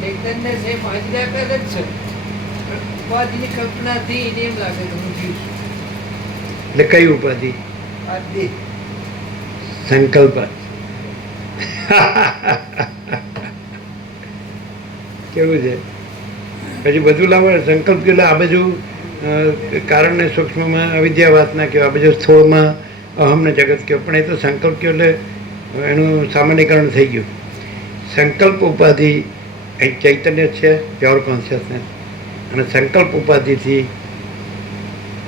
ચૈતન્ય સેમ અજ્ઞાકાર જ છે. ઉપાધિની કલ્પનાથી એને એમ લાગે કે હું જીવ છું. એટલે કઈ ઉપાધિ? આ દેહ. સંકલ્પ. કેવું છે? પછી બધું લાવો સંકલ્પ એટલે આ બાજુ કારણને સૂક્ષ્મમાં અવિદ્યાવાસના કહો, આ બાજુ સ્થૂળમાં અહમને જગત કહો, પણ એ તો સંકલ્પ કહો એટલે એનું સામાન્યકરણ થઈ ગયું. સંકલ્પ ઉપાધિ એ ચૈતન્ય છે, પ્યોર કોન્શિયસનેસ, અને સંકલ્પ ઉપાધિથી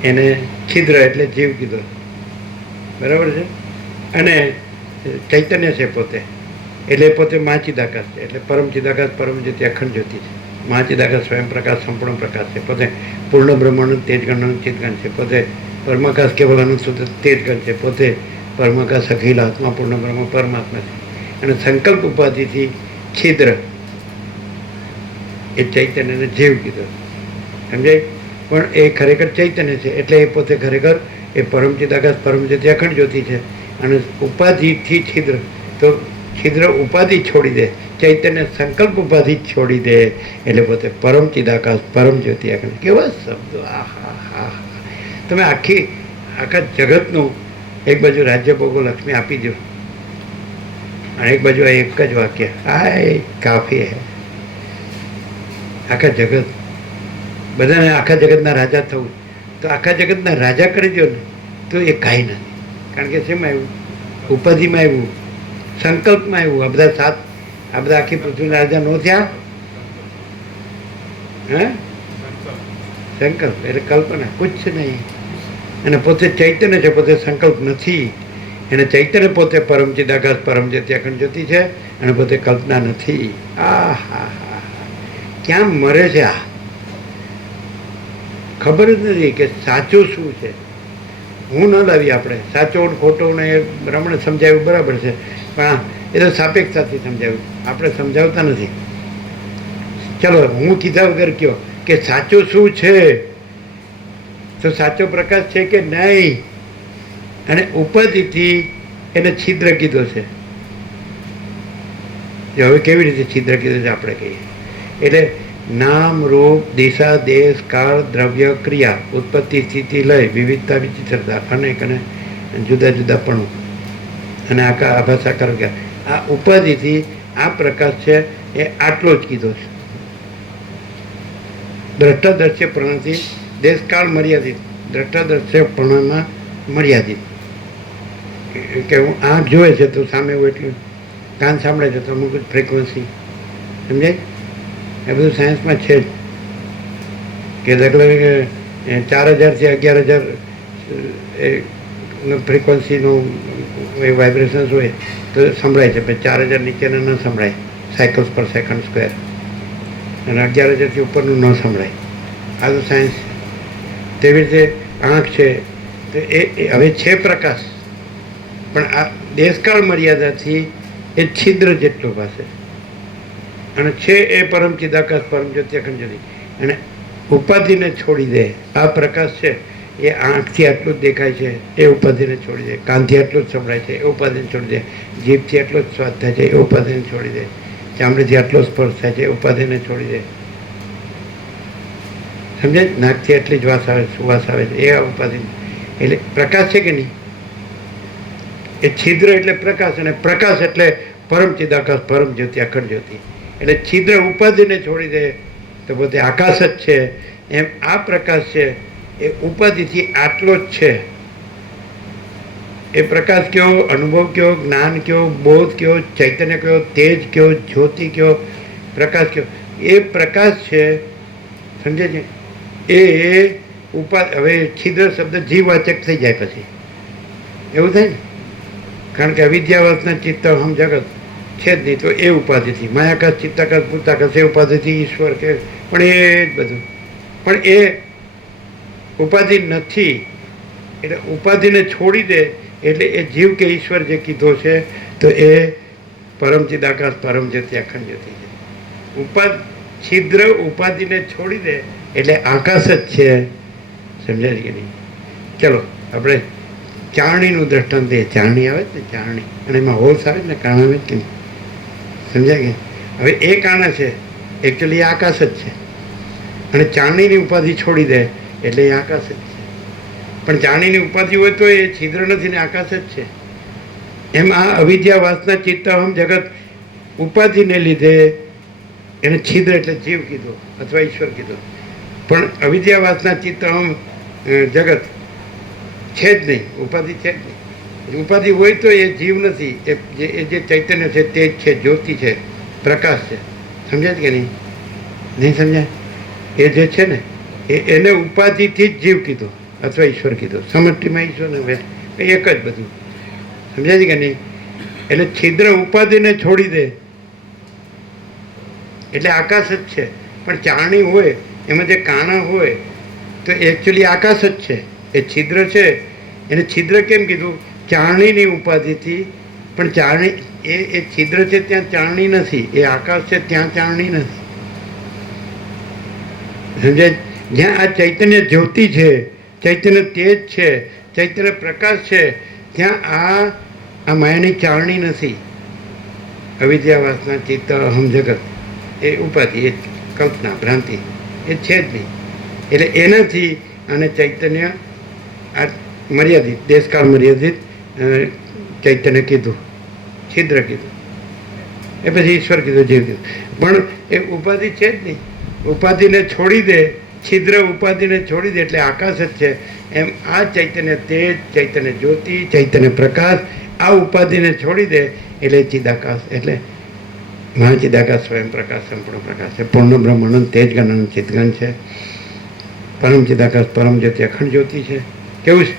એને છિદ્ર એટલે જીવ કીધો, બરાબર છે. અને ચૈતન્ય છે પોતે, એટલે પોતે મહાચિદાકાશ છે, એટલે પરમ ચિદાકાશ, પરમ જ્યોતિ, અખંડ જ્યોતિ છે. મહાચિદાકાશ સ્વયં પ્રકાશ, સંપૂર્ણ પ્રકાશ છે, પોતે પૂર્ણ બ્રહ્માંડ તેજગણ ચિદગણ છે, પોતે પરમાકાશ કેવલ અનંત શુદ્ધ તેજગણ છે, પોતે પરમાકાશ અખિલ આત્મા પૂર્ણ બ્રહ્મ પરમાત્મા છે. અને સંકલ્પ ઉપાધિથી છિદ્ર એ ચૈતન્યને જીવ કીધો, સમજાય? પણ એ ખરેખર ચૈતન્ય છે, એટલે એ પોતે ખરેખર એ પરમ ચિદાકાશ, પરમ જ્યોતિ, અખંડ જ્યોતિ છે. અને ઉપાધિથી છિદ્ર, તો છિદ્ર ઉપાધિ છોડી દે, ચૈતન્ય સંકલ્પ ઉપાધિ છોડી દે, એટલે પોતે પરમ ચિદાકાશ, પરમ જ્યોતિ, અખંડ. કેવા શબ્દો! આહા! તમે આખા જગતનું એક બાજુ રાજ્ય ભોગો લક્ષ્મી આપી દો, અને એક બાજુ આ એક જ વાક્ય, આ કાફી હે. આખા જગત, બધાને આખા જગતના રાજા થવું, તો આખા જગતના રાજા કરી દો ને તો એ કાંઈ નથી. કારણ કે શેમાં આવ્યું? ઉપાધિમાં આવ્યું, સંકલ્પમાં આવ્યું. આ બધા આખી પૃથ્વીના રાજા નો થયા. હે? સંકલ્પ એટલે કલ્પના, કુછ નહીં. અને પોતે ચૈતન્ય છે, પોતે સંકલ્પ નથી. એને ચૈતન્ય પોતે પરમ ચિદાકાશ, પરમ જ્યોતિ, અખંડ જ્યોતિ છે, અને પોતે કલ્પના નથી. આ હા હા, ક્યાં મરે છે આ? ખબર જ નથી કે સાચું શું છે. હું ન લાવી, આપણે સાચો ખોટો ને એ રમણે સમજાવ્યું બરાબર છે, પણ એ તો સાપેક્ષતાથી સમજાવ્યું, આપણે સમજાવતા નથી. ચલો, હું કીધા વગર કયો કે સાચું શું છે, તો સાચો પ્રકાશ છે કે નહીં? અને ઉપાધિથી એને છિદ્ર કીધો છે. હવે કેવી રીતે છિદ્ર કીધું છે આપણે કહીએ? એટલે નામ, રૂપ, દિશા, દેશ, કાળ, દ્રવ્ય, ક્રિયા, ઉત્પત્તિ, સ્થિતિ, લય, વિવિધતા, વિચિત્રતા, અનેક અને જુદા જુદા પણ, અને આભાસાકાર વગેરે. આ ઉપાધિથી આ પ્રકાશ છે એ આટલો જ કીધો છે. દ્રષ્ટાદ્રશ્ય પ્રણથી દેશકાળ મર્યાદિત, દ્રષ્ટાદ્રશ્ય પ્રણમાં મર્યાદિત. કે હું આંખ જોવે છે તો સામે એવું એટલું, કાન સાંભળે છે તો અમુક જ ફ્રિકવન્સી, સમજાય? એ બધું સાયન્સમાં છે જ. કે દાખલા કે 4000 થી 11000 એ ફ્રિકવન્સીનું એ વાઇબ્રેશન્સ હોય તો સંભળાય છે, પછી 4000 નીચેના ન સંભળાય, સાયકલ્સ પર સેકન્ડ સ્ક્વેર, અને 11000થી ઉપરનું ન સંભળાય. આ તો સાયન્સ. તેવી રીતે આંખ છે તો એ હવે છે પ્રકાશ, પણ આ દેશકાળ મર્યાદાથી એ છિદ્ર જેટલો પાસે, અને છે એ પરમ ચિદાકાશ, પરમ જ્યોતિ, અખંડ જ્યોતિ. અને ઉપાધિને છોડી દે. આ પ્રકાશ છે એ આંખથી આટલું જ દેખાય છે, એ ઉપાધિને છોડી દે. કાનથી આટલું જ સંભળાય છે, એ ઉપાધિને છોડી દે. જીભથી આટલો જ સ્વાદ થાય છે, એ ઉપાધિને છોડી દે. ચામડીથી આટલો સ્પર્શ થાય છે, એ ઉપાધિને છોડી દે. સમજાય? નાકથી આટલી જ વાસ આવે, સુવાસ આવે છે, એ ઉપાધિ. એટલે પ્રકાશ છે કે નહીં? એ છિદ્ર એટલે પ્રકાશ, અને પ્રકાશ એટલે પરમ ચિદાકાશ, પરમ જ્યોતિ, અખંડ જ્યોતિ. એટલે છિદ્ર ઉપાધિને છોડી દે તો પોતે આકાશ જ છે. એમ આ પ્રકાશ છે એ ઉપાધિથી આટલો જ છે. એ પ્રકાશ કયો, અનુભવ કયો, જ્ઞાન કયો, બોધ કયો, ચૈતન્ય કયો, તેજ કયો, જ્યોતિ કયો, પ્રકાશ કયો, એ પ્રકાશ છે. સમજે છે? એ હવે છિદ્ર શબ્દ જીવવાચક થઈ જાય પછી એવું થાય ને, કારણ કે અવિદ્યાવાસના ચિત્ત હમ જગત છે જ નહીં, તો એ ઉપાધિથી માયાકાશ, ચિત્તાકાશ, ભૂતાકાશ, એ ઉપાધિથી ઈશ્વર કે, પણ એ જ બધું. પણ એ ઉપાધિ નથી, એટલે ઉપાધિને છોડી દે, એટલે એ જીવ કે ઈશ્વર જે કીધો છે તો એ પરમ ચિદાકાશ, પરમ જ્યોતિ, અખંડ જ્યોતિ છે. છિદ્ર ઉપાધિને છોડી દે એટલે આકાશ જ છે. સમજાય કે નહીં? ચલો, આપણે ચારણીનું દ્રષ્ટાંત દે. ચારણી આવે ને, ચારણી, અને એમાં હોલ્સ આવે ને, કાણા આવે કે નહીં? સમજાય કે? હવે એ કાણા છે, એકચ્યુઅલી આકાશ જ છે, અને ચારણીની ઉપાધિ છોડી દે એટલે એ આકાશ જ છે. પણ ચારણીની ઉપાધિ હોય તો એ છિદ્ર નથી ને આકાશ જ છે. એમ આ અવિદ્યા વાસના ચિત્ત હમ જગત ઉપાધિને લીધે એને છિદ્ર એટલે જીવ કીધો અથવા ઈશ્વર કીધો. પણ અવિદ્યાવાસના ચિત્તમ જગત છે જ નહીં, ઉપાધિ છે જ નહીં. ઉપાધિ હોય તો એ જીવ નથી, એ જે ચૈતન્ય છે તે જ છે, જ્યોતિ છે, પ્રકાશ છે. સમજાય કે નહીં? નહીં સમજાય? એ જે છે ને એને ઉપાધિથી જ જીવ કીધો અથવા ઈશ્વર કીધો. સમષ્ટિમાં ઈશ્વર ને એક જ બધું. સમજાય છે કે નહીં? એટલે છિદ્ર ઉપાધિને છોડી દે એટલે આકાશ જ છે. પણ ચારણી હોય એમાં જે કાણા હોય તો એકચ્યુઅલી આકાશ જ છે. એ છિદ્ર છે એને છિદ્ર કેમ કીધું? ચારણીની ઉપાધિથી. પણ ચારણી એ છિદ્ર છે ત્યાં ચારણી નથી, એ આકાશ છે ત્યાં ચારણી નથી. સમજાય? જ્યાં આ ચૈતન્ય જ્યોતિ છે, ચૈતન્ય તેજ છે, ચૈતન્ય પ્રકાશ છે, ત્યાં આ માયાની ચારણી નથી. અવિદ્યાવાસના ચિત્ત અહમ જગત એ ઉપાધિ, એ કલ્પના ભ્રાંતિ એ છે જ નહીં. એટલે એનાથી અને ચૈતન્ય આ મર્યાદિત, દેશકાળ મર્યાદિત ચૈતન્ય કીધું, છિદ્ર કીધું, એ પછી ઈશ્વર કીધું, જીવ કીધું. પણ એ ઉપાધિ છે જ નહીં. ઉપાધિને છોડી દે, છિદ્ર ઉપાધિને છોડી દે એટલે આકાશ જ છે. એમ આ ચૈતન્ય તેજ, ચૈતન્ય જ્યોતિ, ચૈતન્ય પ્રકાશ આ ઉપાધિને છોડી દે એટલે ચિદાકાશ, એટલે મહાચિદાકાશ સ્વયં પ્રકાશ, સંપૂર્ણ પ્રકાશ છે. પૂર્ણ બ્રહ્માનંદ તેજ ગણ ચિતગણ છે. પરમ ચિદાકાશ પરમ જ્યોતિ અખંડ જ્યોતિ છે. કેવું છે?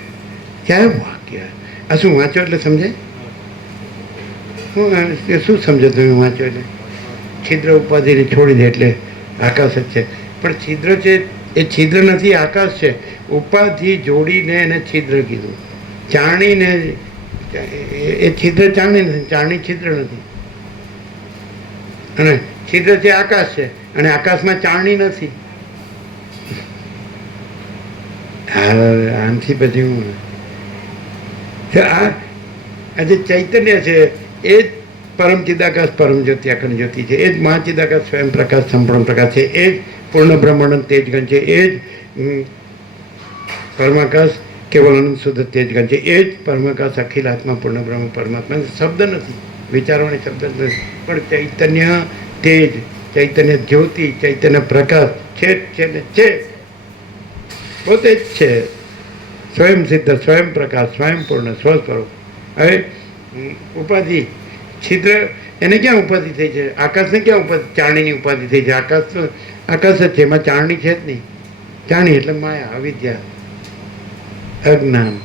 ક્યારે વાક્ય આ શું વાંચો એટલે સમજાય? શું સમજો તમે વાંચો એટલે? છિદ્ર ઉપાધિને છોડી દે એટલે આકાશ જ છે. પણ છિદ્ર છે એ છિદ્ર નથી, આકાશ છે. ઉપાધિ જોડીને એને છિદ્ર કીધું. ચારણીને એ છિદ્ર ચારણી નથી, ચારણી છિદ્ર નથી. અને છિદ્ર છે આકાશ છે, અને આકાશમાં ચારણી નથી. આમથી પછી હું આ જે ચૈતન્ય છે એ જ પરમ ચિદાકાશ પરમ જ્યોતિ અખંડ જ્યોતિ છે. એ જ મહાચિદાકાશ સ્વયં પ્રકાશ સંપૂર્ણ પ્રકાશ છે. એ જ પૂર્ણ બ્રહ્માંડ તેજગણ છે. એ જ પરમાકાશ કેવલ આનંદ શુદ્ધ તેજગણ છે. એ જ પરમાકાશ અખિલ આત્મા પૂર્ણ બ્રહ્મ પરમાત્મા. શબ્દ નથી, વિચારવાની શબ્દ નથી, પણ ચૈતન્ય તેજ, ચૈતન્ય જ્યોતિ, ચૈતન્ય પ્રકાશ છે ને છે, પોતે જ છે. સ્વયં સિદ્ધ, સ્વયં પ્રકાશ, સ્વયં પૂર્ણ, સ્વસ્વરૂપ. હવે ઉપાધિ છિદ્ર એને ક્યાં ઉપાધિ થઈ છે? આકાશને ક્યાં ઉપાધિ? ચારણીની ઉપાધિ થઈ છે. આકાશ તો આકાશ જ છે, એમાં ચારણી છે જ નહીં. ચારણી એટલે માયા, અવિદ્યા, અજ્ઞાન,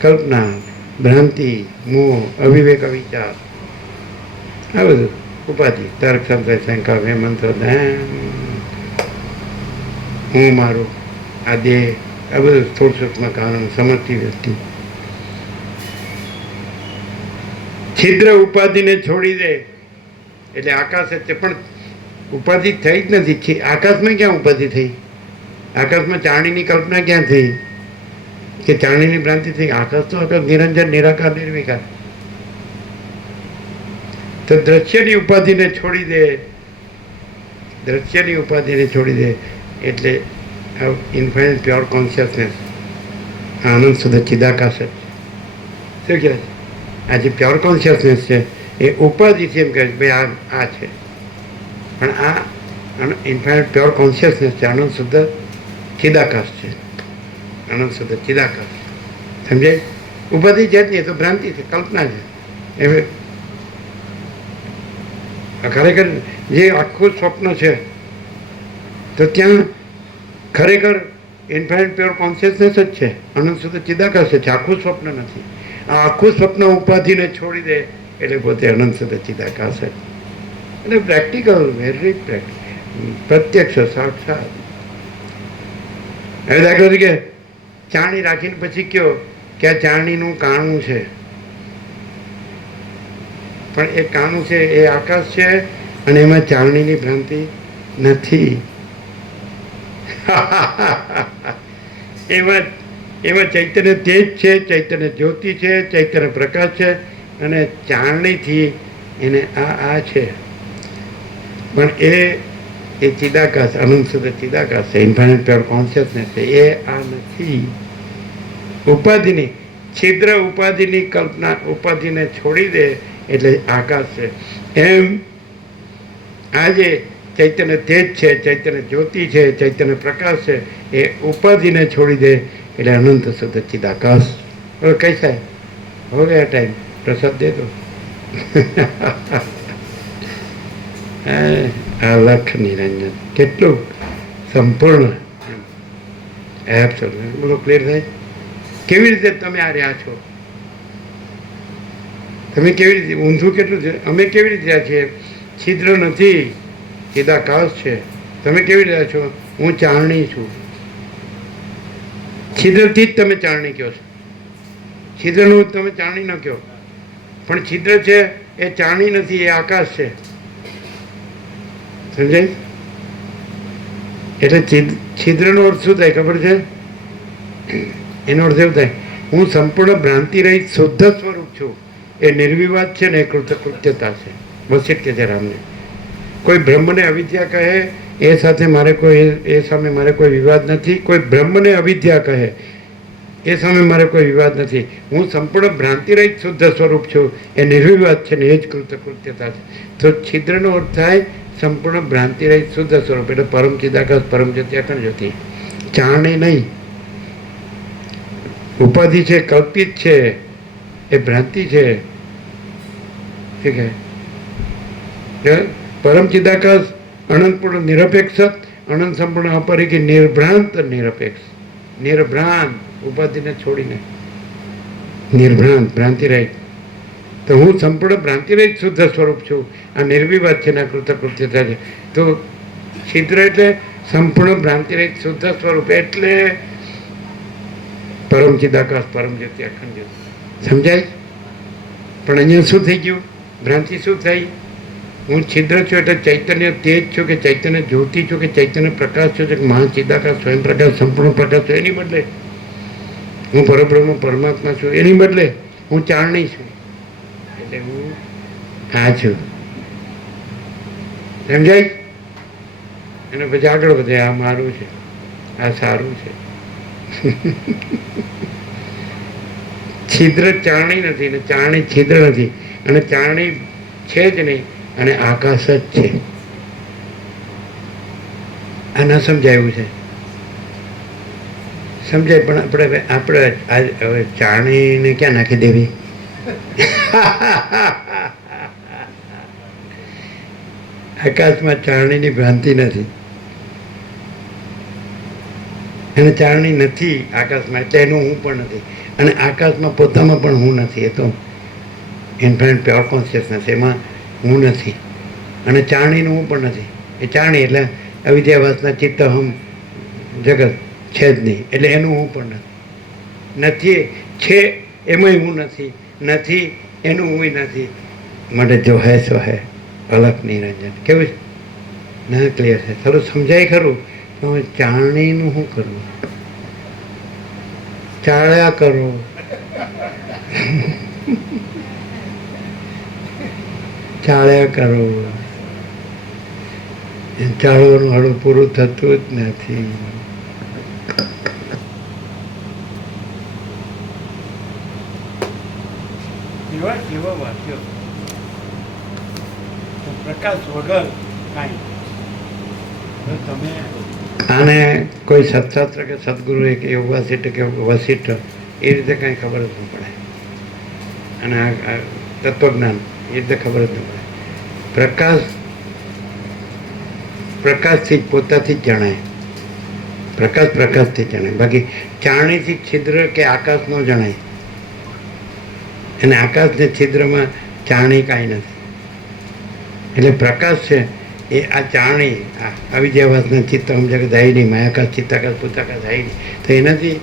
કલ્પના, ભ્રાંતિ, મોહ, અવિવેક, અવિચાર, આ બધું ઉપાધિ. તર્ક, સંશય, શંકા, મંત્ર, હું મારું, આ દેહ, આ બધું સ્થૂળ સૂક્ષ્મ કારણ, સમજતી વ્યક્તિ. છિદ્ર ઉપાધિને છોડી દે એટલે આકાશ જ છે. પણ ઉપાધિ થઈ જ નથી. આકાશમાં ક્યાં ઉપાધિ થઈ? આકાશમાં ચારણીની કલ્પના ક્યાં થઈ કે ચારણીની ભ્રાંતિ થઈ? આકાશ તો આકાશ નિરંજન, નિરાકાર, નિર્વિકાર. તો દ્રશ્યની ઉપાધિને છોડી દે, દ્રશ્યની ઉપાધિને છોડી દે એટલે ઇન્ફાઇનાઇટ પ્યોર કોન્શિયસનેસ, આનંદ શુદ્ધ ચિદાકાશ જ. શું કહેવાય? આ જે પ્યોર કોન્શિયસનેસ છે એ ઉપાધિથી એમ કહે છે ભાઈ આ છે, પણ આ ઇન્ફાઇનાઇટ પ્યોર કોન્શિયસનેસ છે, આનંદ શુદ્ધ ચિદાકાશ છે. આનંદ શુદ્ધ ચિદાકાશ. સમજાય? ઉપાધિ છે જ નહીં, તો ભ્રાંતિ છે, કલ્પના છે. એ ખરેખર જે આખું સ્વપ્ન છે તો ત્યાં ખરેખર ઇન્ફાઇનાઇટ પ્યોર કોન્શિયસનેસ જ છે, આનંદ શુદ્ધ ચિદાકાશ છે. આખું સ્વપ્ન નથી. આ આખું સ્વપ્ન ઉપાધિને છોડી દે એટલે પોતે અનંત શુદ્ધ ચિદાકાશ છે. એટલે પ્રેક્ટિકલ, વેરી પ્રેક્ટિકલ, પ્રત્યક્ષ, સાક્ષાત. હવે દાખલા તરીકે ચારણી રાખીને પછી કહો કે આ ચારણીનું કાણું છે, પણ એ કાણું છે એ આકાશ છે અને એમાં ચારણીની ભ્રાંતિ નથી. એમાં ચૈતન્ય તેજ છે, ચૈતન્ય જ્યોતિ છે, ચૈતન્ય પ્રકાશ છે, અને ચારણીથી એને આ છે. પણ એ ચિદાકાશ, અનંત શુદ્ધ ચિદાકાશ છે, ઇન્ફાઇનાઇટ પ્યોર કોન્શિયસનેસ છે. એ આ નથી. ઉપાધિની છિદ્ર ઉપાધિની કલ્પના, ઉપાધિને છોડી દે એટલે આકાશ છે. એમ આ જે ચૈતન્ય તેજ છે, ચૈતન્ય જ્યોતિ છે, ચૈતન્ય પ્રકાશ છે, એ ઉપાધિને છોડી દે એટલે અનંત શુદ્ધ ચિદાકાશ. હવે કઈ થાય? હો ગયા ટાઈમ, પ્રસાદ દે તો. અલખ નિરંજન કેટલું સંપૂર્ણ એબ્સોલ્યુટ. બોલો, ક્લિયર થાય? કેવી રીતે તમે આ રહ્યા છો? તમે કેવી રીતે ઊંધું કેટલું છે? અમે કેવી રીતે રહ્યા છીએ? છિદ્ર નથી, ચિદાકાશ છે. તમે કેવી રહ્યા છો? હું ચારણી છું. છિદ્રથી જ તમે ચારણી કહો છો. છિદ્રનું તમે ચારણી ન કહો, પણ છિદ્ર છે એ ચારણી નથી, એ આકાશ છે. સમજાય? એટલે છિદ્રનો અર્થ શું થાય ખબર છે? એનો અર્થ એવું થાય, હું સંપૂર્ણ ભ્રાંતિ રહિત શુદ્ધ સ્વરૂપ છું. એ નિર્વિવાદ છે ને એ કૃતકૃત્યતા છે. વસિષ્ઠ કે છે રામને. કોઈ બ્રહ્મને અવિદ્યા કહે એ સાથે મારે કોઈ, એ સામે મારે કોઈ વિવાદ નથી. કોઈ બ્રહ્મને અવિદ્યા કહે એ સામે મારે કોઈ વિવાદ નથી. હું સંપૂર્ણ ભ્રાંતિ રહિત શુદ્ધ સ્વરૂપ છું. એ નિર્વિવાદ છે ને એ જ કૃતકૃત્યતા છે. તો છિદ્રનો અર્થ થાય સંપૂર્ણ ભ્રાંતિ રહિત શુદ્ધ સ્વરૂપ, એટલે પરમ ચિદાકાશ, પરમ જ્યોતિ, અખંડ જ્યોતિ. ચારણી નહીં. ઉપાધિ છે, કલ્પિત છે, એ ભ્રાંતિ છે. ઠીક છે? પરમ ચિદાકાશ અનંતપૂર્ણ નિરપેક્ષ, અનંત સંપૂર્ણ અપરિકી, નિર્ભ્રાંત નિરપેક્ષ. નિર્ભ્રાંત, ઉપાધિને છોડીને નિર્ભ્રાંત, ભ્રાંતિ રહિત. તો હું સંપૂર્ણ ભ્રાંતિ રહિત શુદ્ધ સ્વરૂપ છું. આ નિર્વિવાદ છે ને કૃતકૃત્યતા છે. તો છિદ્ર એટલે સંપૂર્ણ ભ્રાંતિ રહિત શુદ્ધ સ્વરૂપ, એટલે પરમ ચિદાકાશ, પરમ જ્યોતિ, અખંડ જ્યોતિ. સમજાય? પણ અહીંયા શું થઈ ગયું? ભ્રાંતિ શું થઈ? હું છિદ્ર છું એટલે ચૈતન્ય તેજ છું, કે ચૈતન્ય જ્યોતિ છું, કે ચૈતન્ય પ્રકાશ છું, કે મહાચિદાકાશ, સ્વયં પ્રકાશ, સંપૂર્ણ પ્રકાશ છું. એની બદલે હું પરબ્રહ્મ પરમાત્મા છું. એની બદલે હું ચારણી છું. એટલે હું આ છું. સમજાય? અને પછી આગળ વધે, આ મારું છે, આ સારું છે. છિદ્ર ચારણી નથી ને ચારણી છિદ્ર નથી, અને ચારણી છે જ નહીં, અને આકાશ જ છે. આ ન સમજાયું છે? સમજાય? પણ આપણે હવે ચારણીને ક્યાં નાખી દેવી? આકાશમાં ચારણીની ભ્રાંતિ નથી, અને ચારણી નથી આકાશમાં, એટલે એનું હું પણ નથી. અને આકાશમાં પોતામાં પણ હું નથી. એ તો ઇન્ફાઇનાઇટ પ્યોર કોન્શિયસનેસ, એમાં હું નથી. અને ચારણીનું હું પણ નથી. એ ચારણી એટલે અવિદ્યાવાસના ચિત્તહમ જગત છે જ નહીં, એટલે એનું હું પણ નથી. છે એમાંય હું નથી. નથી એનું હું નથી. માટે જો હે સો હે, અલખ નિરંજન. કેવું છે? ના, ક્લિયર છે? થોડું સમજાય ખરું? તો ચારણીનું શું કરવું? ચાળ્યા કરો. ચાળ્યા કરો. ચાળવાનું હળું પૂરું થતું જ નથી. એવા વાક્યો પ્રકાશ વગર કાંઈ. તમે આને કોઈ સત્શાસ્ત્ર કે સદગુરુ કે વસિષ્ઠ કે વસિષ્ઠ એ રીતે કાંઈ ખબર જ ન પડે. અને આ તત્વજ્ઞાન એ રીતે ખબર જ ન પડે. પ્રકાશથી જ પોતાથી જ જણાય. પ્રકાશથી જ જણાય. બાકી ચારણીથી છિદ્ર કે આકાશ ન જણાય. અને આકાશને છિદ્રમાં ચારણી કાંઈ નથી. એટલે પ્રકાશ છે એ આ ચારણી, આ અવિદ્યાવાસના ચિત્તમ જગત હાઈની, માયાકાશ, ચિત્તાકાશ, પુતાકાશ હાઈની, તો એનાથી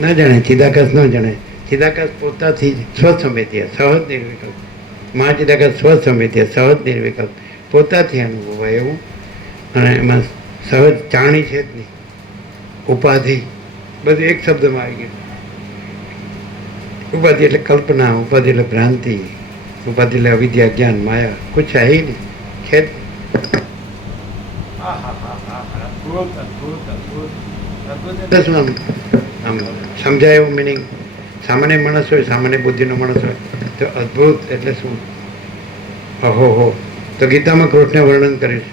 ન જણાય. ચિદાકાશ ન જણાય. ચિદાકાશ પોતાથી જ સ્વસમેતીય, સહજ નિર્વિકલ્પ. મહાચિદાકાશ સ્વસમેતીય, સહજ નિર્વિકલ્પ, પોતાથી અનુભવાય એવું. અને એમાં સહજ ચારણી છે જ નહીં. ઉપાધિ બધું એક શબ્દમાં આવી ગયું. ઉપાધિ એટલે કલ્પના, ઉપાધિ એટલે ભ્રાંતિ, ઉપાધિ એટલે અવિદ્યા, જ્ઞાન, માયા, કુછ હે નહીં. ખેત આમ સમજાય એવું મિનિંગ. સામાન્ય માણસ હોય, સામાન્ય બુદ્ધિનો માણસ હોય તો અદ્ભુત એટલે શું? અહો હો, તો ગીતામાં કૃષ્ણે વર્ણન કર્યું છે.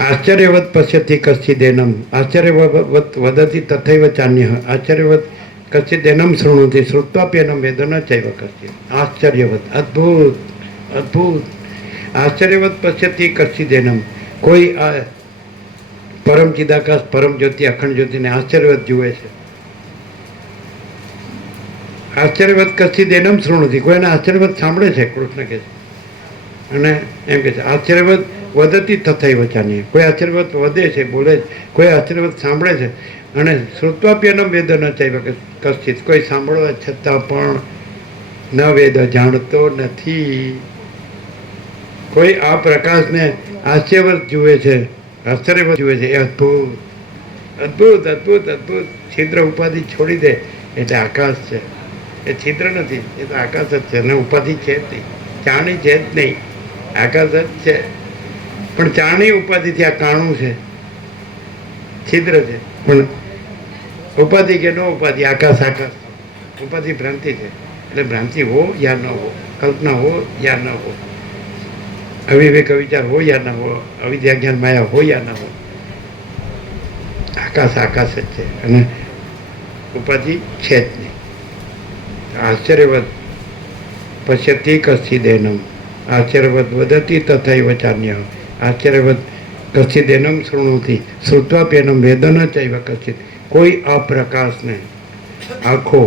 આશ્ચર્યવત પશ્યતિ કશ્ચિદેનમ આશ્ચર્યવત વદતિ તથૈવ ચાન્ય આશ્ચર્યવત કશ્ચિદેનમ શૃણોતિ શ્રુત્વાપ્યનમ વેદ ન ચૈવ કશ્ચિત. આશ્ચર્યવત, અદ્ભુત અદ્ભુત. આશ્ચર્યવત પશ્યતિ કશ્ચિદેનમ. કોઈ આ પરમ ચિદાકાશ પરમ જ્યોતિ અખંડ જ્યોતિને આશ્ચર્યવત જુએ છે. આશ્ચર્યવત કશ્ચિદેનમ શૃણોતિ. કોઈને આશ્ચર્યવત સાંભળે છે, કૃષ્ણ કહે છે. અને એમ કે છે આશ્ચર્યવત વદતી તથૈવ ચાન્ય. કોઈ આશ્ચર્યવત વધે છે, બોલે છે, કોઈ આશ્ચર્યવત સાંભળે છે. અને શ્રુત્વાપ્યનમ વેદ ન ચૈવ કશ્ચિત. કોઈ સાંભળવા છતાં પણ ન વેદ જાણતો નથી. કોઈ આ પ્રકાશને આશ્ચર્યવત જુએ છે, આશ્ચર્યવત જુએ છે. એ અદ્ભુત અદ્ભુત અદ્ભુત અદ્ભુત. છિદ્ર ઉપાધિ છોડી દે એટલે આકાશ છે. એ છિદ્ર નથી, એ તો આકાશ જ છે. અને ઉપાધિ છે જ નહીં, ચાણી છે જ નહીં, આકાશ જ છે. પણ ચાણી ઉપાધિથી આ કાણું છે, છિદ્ર છે. પણ ઉપાધિ કે નો ઉપાધિ, આકાશ આકાશ. ઉપાધિ ભ્રાંતિ છે. એટલે ભ્રાંતિ હો યા ન હો, કલ્પના હો યા ન હો, અવિવેક વિચાર હો યા ન હો, અવિદ્યા જ્ઞાન માયા હો યા ન હો, આકાશ આકાશ જ છે. અને ઉપાધિ છે જ નહીં. આશ્ચર્યવત પશ્યતિ કશ્ચિદેનમ આશ્ચર્યવત વદતિ તથૈવ ચાન્ય આશ્ચર્યવત કશ્ચિદેનમ શૃણોતિ શ્રુત્વાપ્યનમ વેદ ન ચૈવ કશ્ચિત. કોઈ આ પ્રકાશને આખો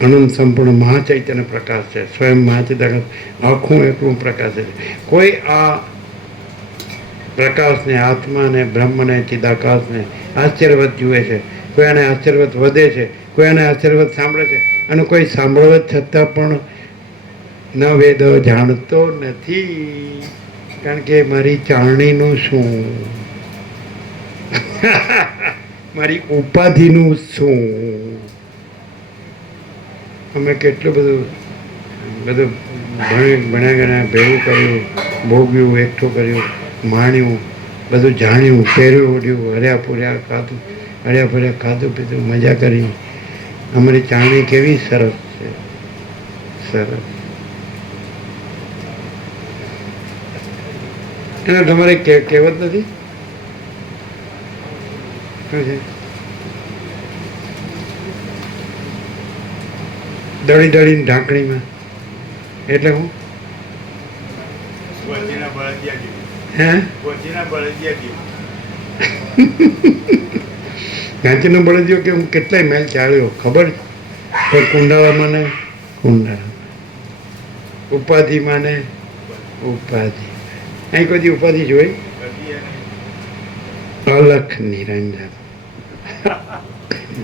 અનંત સંપૂર્ણ મહાચૈતન્ય પ્રકાશ છે, સ્વયં મહાચિદાકાશ આખું એકલું પ્રકાશ છે. કોઈ આ પ્રકાશને, આત્માને, બ્રહ્મને, ચિદાકાશને આશ્ચર્યવત જુએ છે. કોઈ આને આશ્ચર્યવત વધે છે, કોઈ આને આશ્ચર્યવત સાંભળે છે. અને કોઈ સાંભળવા છતાં પણ ન વેદ જાણતો નથી. કારણ કે મારી ચારણીનું શું, મારી ઉપાધિનું શું. અમે કેટલું બધું ભણ્યા ગણ્યા, ભેગું કર્યું, ભોગ્યું, એકઠું કર્યું, માણ્યું, બધું જાણ્યું, પહેર્યું, ઓઢ્યું, હર્યા પૂર્યા ખાધું, હર્યા ફર્યા ખાધું પીધું, મજા કરી. અમારી ચારણી કેવી સરસ છે, સરસ. એને તમારે કહેવત નથી શું છે? દળી દળીને ઢાંકણીમાં. એટલે હું હે ગાંચીનો બળદિયો કે હું કેટલાય મેલ ચાલ્યો ખબર છે. કુંડાળામાં ને કુંડાળામાં, ઉપાધિમાં ને ઉપાધિ. અહીં કોઈ ઉપાધિ જોઈ? અલખ નિરંજન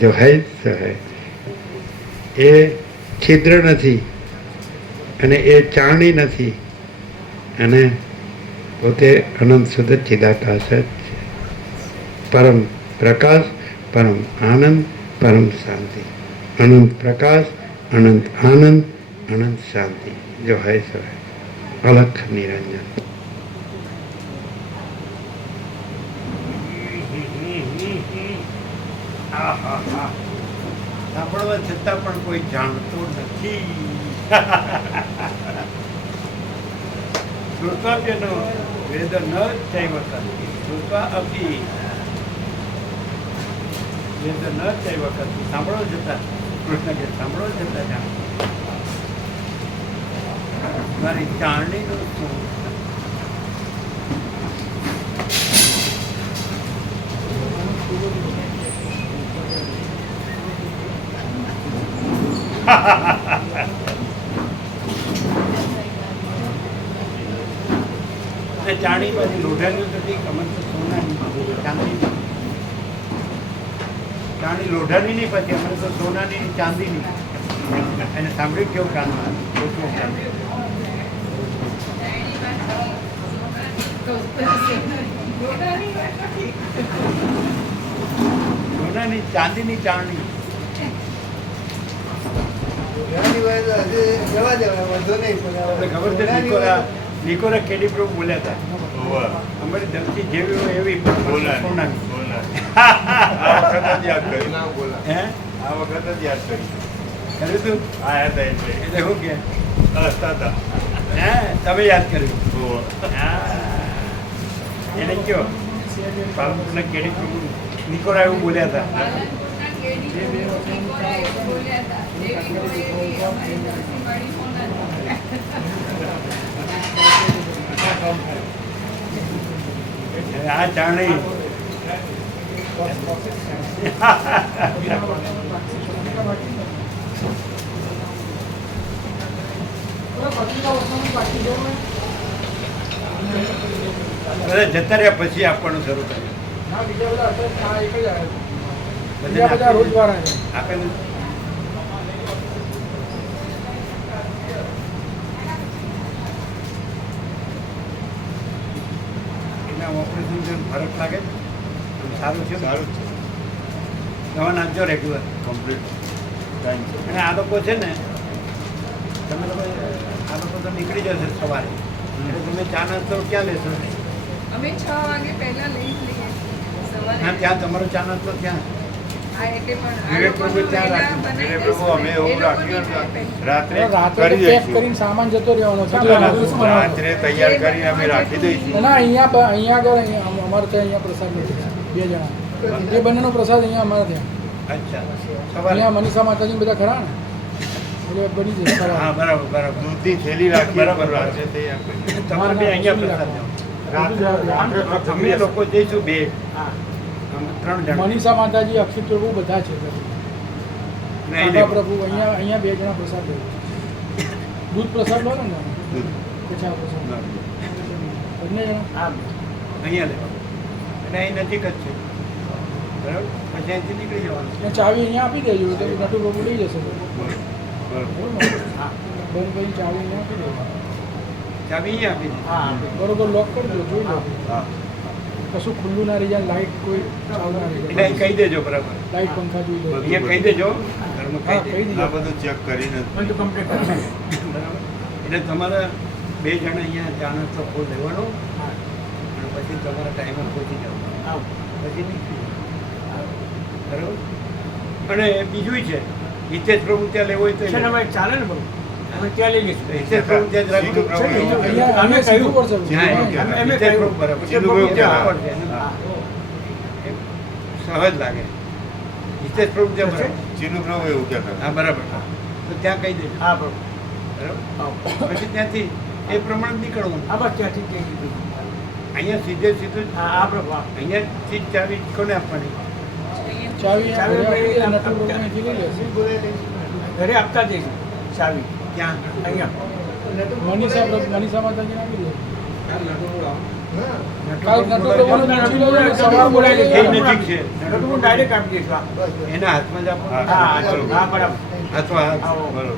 જો હૈ તો હૈ. એ છિદ્ર નથી અને એ ચારણી નથી અને પોતે અનંત શુદ્ધ ચિદાકાશ જ છે. પરમ પ્રકાશ, પરમ આનંદ, પરમ શાંતિ. અનંત પ્રકાશ, અનંત આનંદ, અનંત શાંતિ જો હૈ સો હૈ. અલખ નિરંજન. સાંભળવા છતાં પણ કોઈ જાણતો નથી. શ્રુત્વાપ્યનો વેદ ન ચૈવ કશ્ચિત. શ્રુત્વા અપી વેદ ન ચૈવ કશ્ચિત. સાંભળો છતાં, કૃષ્ણ કે સાંભળો છતાં જાણો. મારી ચારણીનું શું? ચાણી પછી લોઢાની નથી, કમર તો સોનાની, ચાંદીની. ચાણી લોઢાની નહીં, પછી અમારે તો સોનાની, ચાંદીની. એને સાંભળ્યું કેવું કાનમાં સોનાની ચાંદીની ચારણી. ખબર છે નિકોરા કેડી પ્રભુ બોલ્યા હતા અમારી ધરતી જેવી હોય એવી સોનાની. આ વખત જ યાદ કરી. હે આ વખત જ યાદ કરી. કર્યું તું? હા હતા એટલે શું કે હસતા હતા. હા તમે યાદ કર્યું. હા એને કયો પાલનપુરના કેડી પ્રભુ નિકોરા એવું બોલ્યા હતા. આ ચાણી બધા જતા રહ્યા પછી આપવાનું શરૂ કર્યું. આપેલું એના ઓપરેશન ફરક લાગે સારું છે. સારું જ છે. દવા નાખજો રેગ્યુલર કમ્પ્લીટ ટાઈમ છે. અને આ લોકો છે ને તમે લોકો આ લોકો તો નીકળી જશે સવારે એટલે તમે ચા નાસ્તો ક્યાં લેશો? અમે 6 વાગે પહેલા લઈ જ લઈએ સવારે. હા ત્યાં તમારો ચા નાસ્તો ત્યાં હા એટલે પણ આ વિવેક પ્રભુ લોકોનું ત્યાં વહેલા રાખ્યું. બનાવી વિવેક પ્રભુ અમે એવું દેશે. એ રાખ્યું લોકોની રાત્રે રાત્રે કરી પેક દઈશું. કરીને સામાન જતો રહેવાનો છે રાત્રે તૈયાર કરીને અમે રાખી દઈશું. ના અહીંયા આગળ અમારે ત્યાં અહીંયા પ્રસાદ નથી 2 જણા એ બંનેનો પ્રસાદ અહીંયા અમારે ત્યાં અચ્છા સવારે અહીંયા મનીષા માતાજી બધા ખરા ને એટલે બની જશે હા સવારે. બરાબર બરાબર દૂધની થેલી રાખી બરાબર. રાત્રે તૈયાર કરી. તમારે બે અહીંયા પ્રસાદ લેવાનો. અમે લોકો જઈશું બે અમે 3 જણા મનીષા માતાજી અક્ષિત પ્રભુ બધા છે નહીં કાકા લેવું. પ્રભુ અહીંયા 2 જણા પ્રસાદ લે દૂધ પ્રસાદ લો ને દૂધ. પછી આ પ્રસાદ બંને જણા અહીંયા લેવાનું અને અહીં નજીક જ છે બરાબર. પછી અહીંથી નીકળી જવાનું. ને ચાવી અહીંયા આપી દેજો એટલે નટુ પ્રભુ લઈ જશે બરોબર. બંધ કરી ચાવી અહીંયા આપી દેજો ચાવી અહીંયા આપી દે. બરોબર લોક કરી દો જોઈ લો હા. કશું ખુલ્લું ના રહી જાય લાઈટ કોઈ ચાલુ ના રહી એટલે અહીં જાય કહી દેજો બરાબર. લાઈટ પંખા જોઈ લો અહીંયા કહી દેજો ઘરમાં હા કહી કહી દેજો આ બધું ચેક કરીને બરાબર. એટલે તમારે 2 જણા અહીંયા ચા નાસ્તો ફૂલ લેવાનો અને પછી તમારા ટાઈમે પહોંચી જવાનું પછી નીકળી જવાનું. બરાબર. અને બીજું છે હિતેશ પ્રભુ ત્યાં લેવો હોય તો છે ને ભાઈ, ચાલે ને બહુ અમે ત્યાં લઈ લઈશું. હિતેશ પ્રભુ ત્યાં જ રાખો. સીધું પ્રભુ એવું કહે. અહીંયા અમે સીધું કહ્યું. પડશે હા, અમે- અમે હિતેશ કહ્યું. પ્રભુ બરાબર. સીધું પ્રભુ ત્યાં બરાબર છે. હા. સહજ લાગે હિતેશ પ્રભુ ત્યાં બરાબર. ચીનું પ્રભુ એવું કહેતા હા બરાબર. તો ત્યાં કહી દેજો હા બરોબર. બરાબર. પછી ત્યાંથી એ પ્રમાણે નીકળવાનું. હા બસ ત્યાંથી કહી દીધું. અહીંયા સીધું હા હા પ્રભુ હા. અહીંયાથી જ ચાવી કોને આપવાની? ચાવી ચાવી અહીંયા ભાઈ નટુ પ્રભુ અહીંથી લઈ લેશે ઘરે આપતા જઈશું ચાવી ક્યાં? અહીંયા મનીષા માતાજી આપી દેજો કાલ કાલ નટુ પ્રભુને પૂછી લેજો ને સવાર બોલાવી એ લેજો. નજીક છે. નટુ ડાયરેક્ટ આપી દઈશું હા. એના હાથમાં જ આપો. હા. હા હા બરાબર. હાથમાં હાથ. આવો. બરોબર.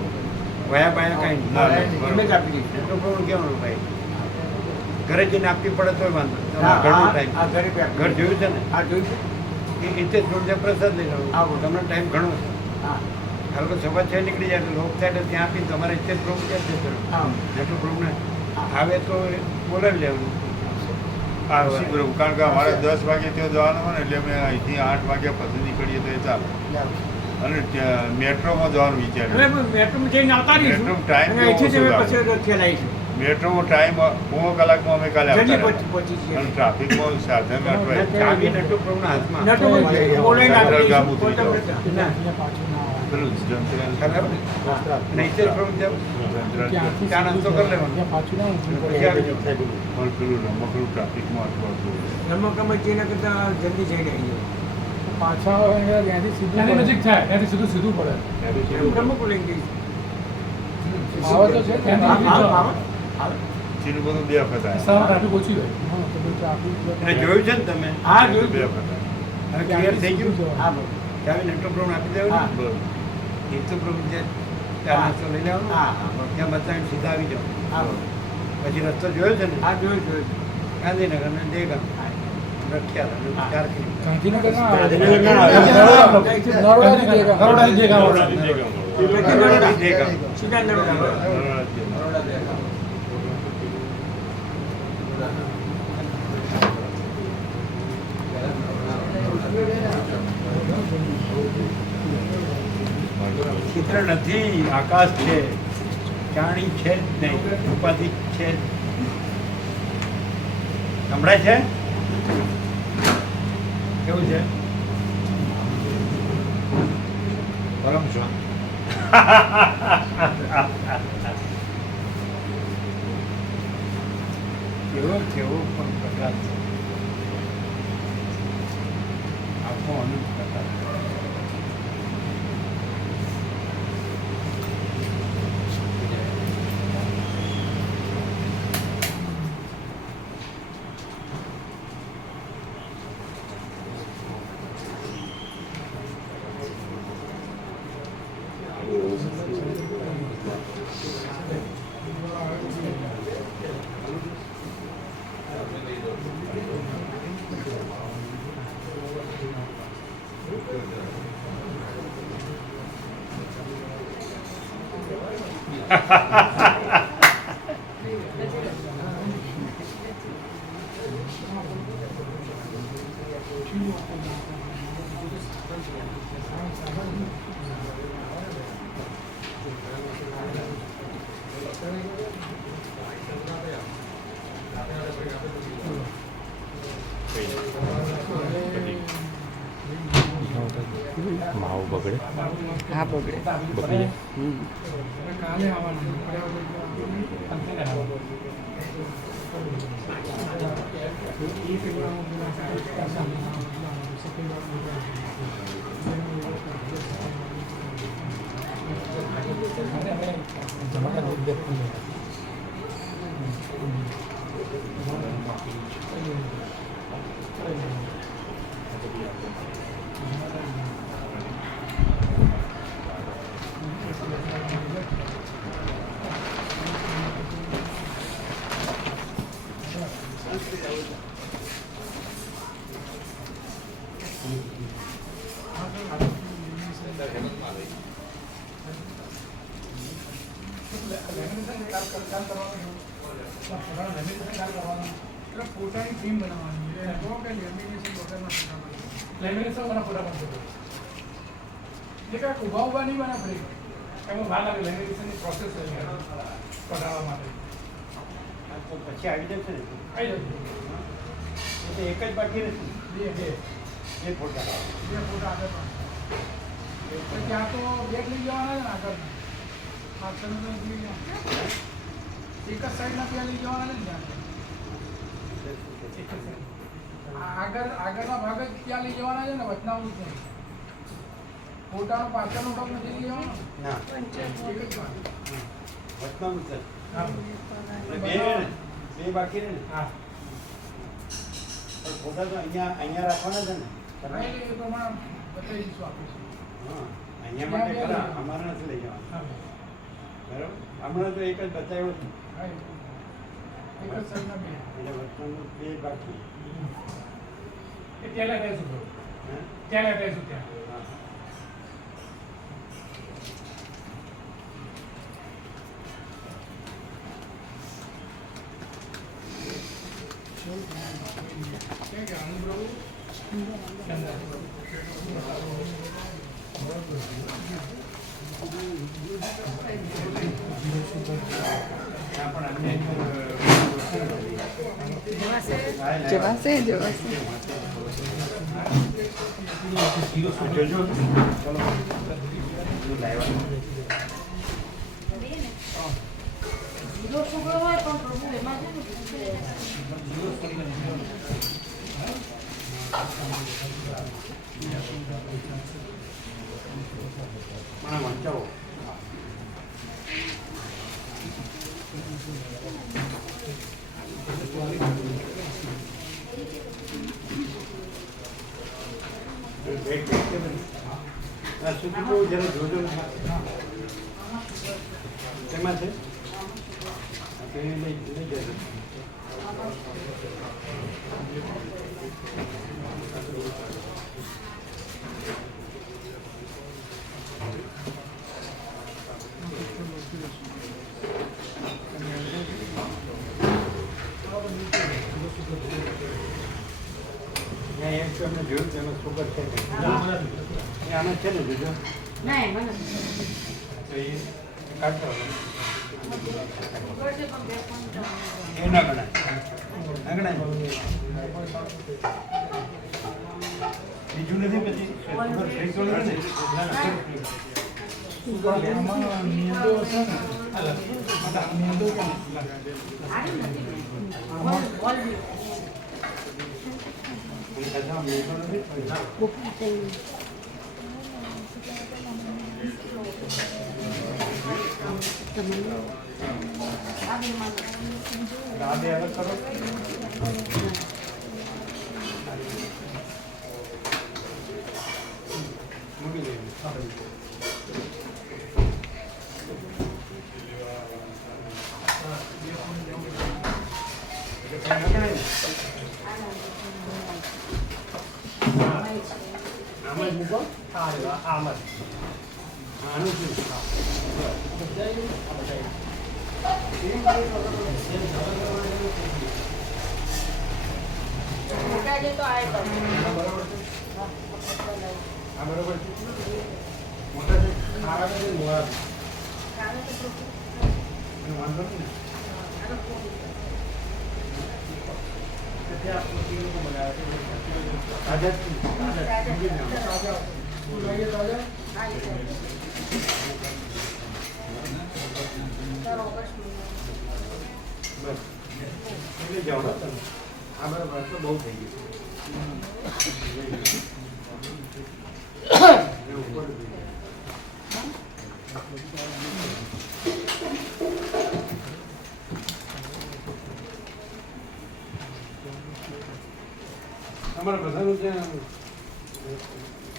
વયા બાયા કાંઈ ના, નહીં. ના. એમને જ આપી દઈશું. એટલું પણ કહેવાનું ભાઈ ઘરે જઈને આપવી પડે તોય વાંધો નહીં. હા તમારો ઘરનો હા ટાઈમ હા ઘરે બી આપી ઘર જોયું છે ને હા જોયું છે. એ રીતે જ રોજ પ્રસાદ લઈ હા, લેવાનો. બોલો. તમને ટાઈમ ઘણો છે. હા આ લોકો સવાર 6 નીકળી જાય એટલે લોક થાય એટલે ત્યાં આપીને તમારે રીતે જ પ્રોબ્લેમ ક્યાં જતો રહ્યો? હા જેટલું પ્રોબ્લેમ આવે તો એ બોલાવી લેવાનું. આવશે પ્રભુ. કારણ કે અમારે 10 વાગે ત્યાં જવાનું હોય ને એટલે અમે અહીંથી 8 વાગ્યા પછી નીકળીએ તો એ ચાલે. અને ત્યાં મેટ્રોમાં જવાનું અમે વિચાર્યું. મેટ્રોમાં જઈને આવતા રહીશું મેટ્રોમાં ટાઈમ અને અહીંથી જ કેવો અમે ઓછો પછી રથિયા લાવીશું. મેટ્રોમાં ટાઈમ 9 કલાકમાં અમે કાલે જલ્દી આવતા રહ્યા. પહોંચી જઈએ. અને ટ્રાફિકમાં સાધન અટવાય. ચાવી નટુ પ્રભુના હાથમાં. નટુ બોલાવીને આપી દઈશું. ગામ ઉતરી જાઓ. એટલે અહીંયા પાછું ના આવે પેલું જંત્રયાન. ખરાબ ને? અને રીતે જ પ્રભુ ત્યાં જંત્રયાન. ત્યાંથી ચા નાસ્તો કરી લેવાનો. અહીંયા પાછું ના ઊંચું પડે. પછી આવી જાઓ. પણ પેલું રમકડું ટ્રાફિકમાં અટવાતું. રમકડામાં જઈને કરતાં જલ્દી જઈને આવી જાઓ. પાછા આવે એટલે ત્યાંથી સીધું પડે. થાય ત્યાંથી સીધું પડે રમકડું લઈને જઈશું. આવે તો છે હા, ત્યાંથી હા, હા. ચીનું બધું 2 વખત આવ્યા. ટ્રાફિક ઓછી હોય હા, તો પછી traffic એને જોયું છે ને તમે? હા, 2 જોયું. વખત આવ્યા. હવે ક્લિયર થઈ ગયું? હા, બરોબર. ચાવી નટુ પ્રભુ આપી હા. દેવાનું. બરોબર. હિતુ પ્રભુ ત્યાં ચા નાસ્તો લઈ લેવાનો. હા, હા, બરોબર. ત્યાં બતાવીને સીધા આવી જાઓ. હા, બરોબર. પછી રસ્તો જોયો છે ને? હા, જોયું, જોયું. ગાંધીનગર અને દેગામ હા. રખિયાલ અને હા. 4 કિલોમીટર. ગાંધીનગર ના આવે. ગાંધીનગર ના આવે. નરોડાથી દેગામ. નરોડાથી દેગામ. નરોડાથી દેગામ. સીધા નરોડા. ચિત્ર નથી આકાશ છે. જાણી છે જ નહીં, ઉપાધિ છે જ. સંભળાય છે? કેવું છે? પરમ શાંત. કેવો કેવો પણ પ્રકાશ છે. આખો અનંત પ્રકાશ. માવો બગડે હા બગડે. બગડી જાય. કાલે આવવાનું પોતાની થીમ બનાવવાની લેમિનેશન વાળા ફોટા બનશે. એ કાંઈક ઉભા નહીં બના પડે, એમાં વાર લાગે લેમિનેશનની પ્રોસેસ કઢાવવા માટે. પછી આવી જશે ને? આવી જશે. એક જ બાકી નથી. બે ફોટા આગળ પણ ત્યાં તો બેગ લઈ જવાના છે ને આગળ પાછળનું તો લઈ જવાના. એક જ સાઈડના ત્યાં લઈ જવાના છે ને ત્યાં આગળના ભાગ જ ત્યાં લઈ જવાના છે ને વચનાવું જ નહીં. ફોટાનો પાછળનો ભાગ નથી લઈ જવાનો. ના, એક જ ભાગ. વચનાનું છે. હા. બે બાકી રહે ને? હા. પણ ફોટા તો અહીંયા રાખવાના છે ને? એ પ્રમાણે બતાવી દઈશું આપીશું. હા, અહીંયા માટે ખરા, અમારે નથી લઈ જવાના. હા. બરાબર? હમણાં તો એક જ બતાવ્યો છે. હા. એક જ સાઈડના બે. એટલે વચનાનું બે બાકી. એ ત્યાં લગાવીશું થોડું. હે? ત્યાં લગાવીશું ત્યાં. હા. ક્યાં ગયા આનંદ પ્રભુ? જવાશે જવાશે. જોજો. ચલો. બીજો છોકરો હોય પણ પ્રભુ એમાં છે ને મને વંચાવો. સુધી બહુ જરા જોજો. શેમાં છે? લઈ જજો. એક તમને જોયું તેનો સુગર છે આમાં છે ને જોજો. નહીં મને તો એ કાઢો. ઉગડશે પણ બે point એ ના ગણાય ના ગણાય બીજું નથી પછી સુગર ફ્રી તો નથી ને આમાં મેંદો હશે ને મેંદો ક્યાં આની નથી બોલ બોલ દાદે અલગ કરો મૂકી દઈએ આમાં જ મૂકો આમાં આનું શું ઉગાડે તો આય તો આ બરોબર છે મોટા છે ખારા છે મોળા કાલે તો છે વાંધો નહીં ને ત્યાં પ્રોટીન કો બનાવે છે આઝાદ શું લાગે તાજા હા એ બસ એટલે જાઓ ને તમે આ બરાબર તો બહુ થઈ ગયું ઉપર અમારે બધાનું ત્યાં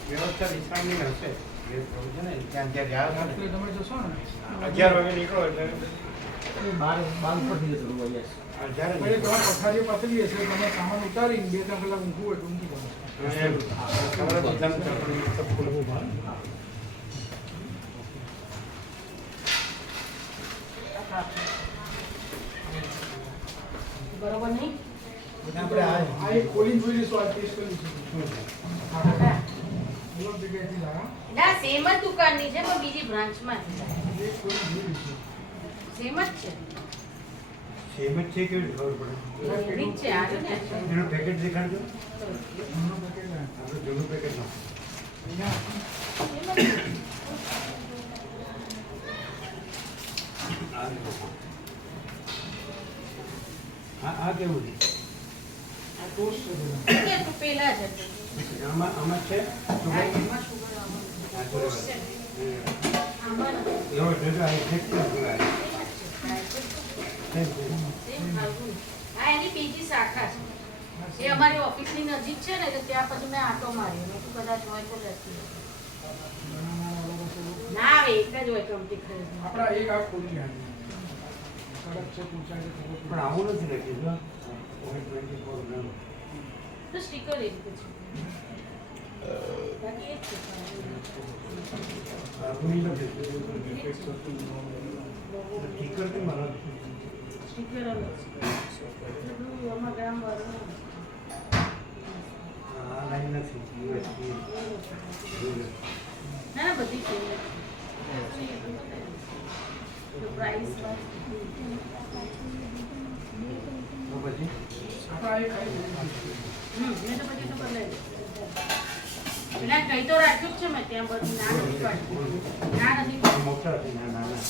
વ્યવસ્થા વિશ્રામની હશે એ કહું છે ને ત્યાં ત્યાં ગયા રાત્રે તમે જશો ને 11 વાગે નીકળો એટલે પછી તમારે પથારીઓ પાથરી હશે તમે સામાન ઉતારીને 2-3 કલાક ઊંઘવું હોય તો ઊંઘી જશો તમારે બધાનું ત્યાં ફૂલવું ભાવે બરોબર નહીં આપણે આ એક કોલિંગ જોઈ લઈશું આ ટેસ્ટ કરી લઈશું બોલો જગ્યાએથી લાયા ના સેમ જ દુકાનની છે પણ બીજી બ્રાન્ચમાંથી એક કોલિંગ જોઈ લઈશું સેમ જ છે સેમ જ છે કેવી રીતે ખબર પડે એવી જ છે આ જો ને એનું પેકેટ દેખાડજો જૂનું પેકેટ લાયા. આપણે જૂનું પેકેટ ના અહીંયા આ કેવું છે આ ટોસ્ટ છે બધા. કે તું પેલા જ હતું. આમાં છે હા, એમાં sugar આમાં. હા, બરાબર. આમાં નથી. એવો જોજો આ એક છે પૂરા Same હાલવું. હા એની બીજી શાખા છે એ અમારી ઓફિસની નજીક છે ને તો ત્યાં પછી મેં આટો માર્યો મેં કીધું કદાચ હોય તો લેતી આવું. ના આવે એક જ હોય કમતી ખરીદ આપણા એક આ ખોલી આની સડક છે પૂછા છે ખબર પણ આવું નથી લખ્યું જો 24 ગ્રામ તો સ્ટીકર એ રીતે છે બાકી એક છે આપણી નથી ટીકર કે મારા સ્ટીકર અલગ છે એટલું આમાં ગ્રામ વાળું આ લાઈન નથી ના બધી છે પ્રાઇસ તો પછી આપણા એક ખાઈ મેં તો પછી તો બદલાઈ પેલા કઈ તો રાખ્યું જ છે મેં ત્યાં બધું ના નથી પાડ્યું ના નથી પાડ્યું. મોટા છે ના નાના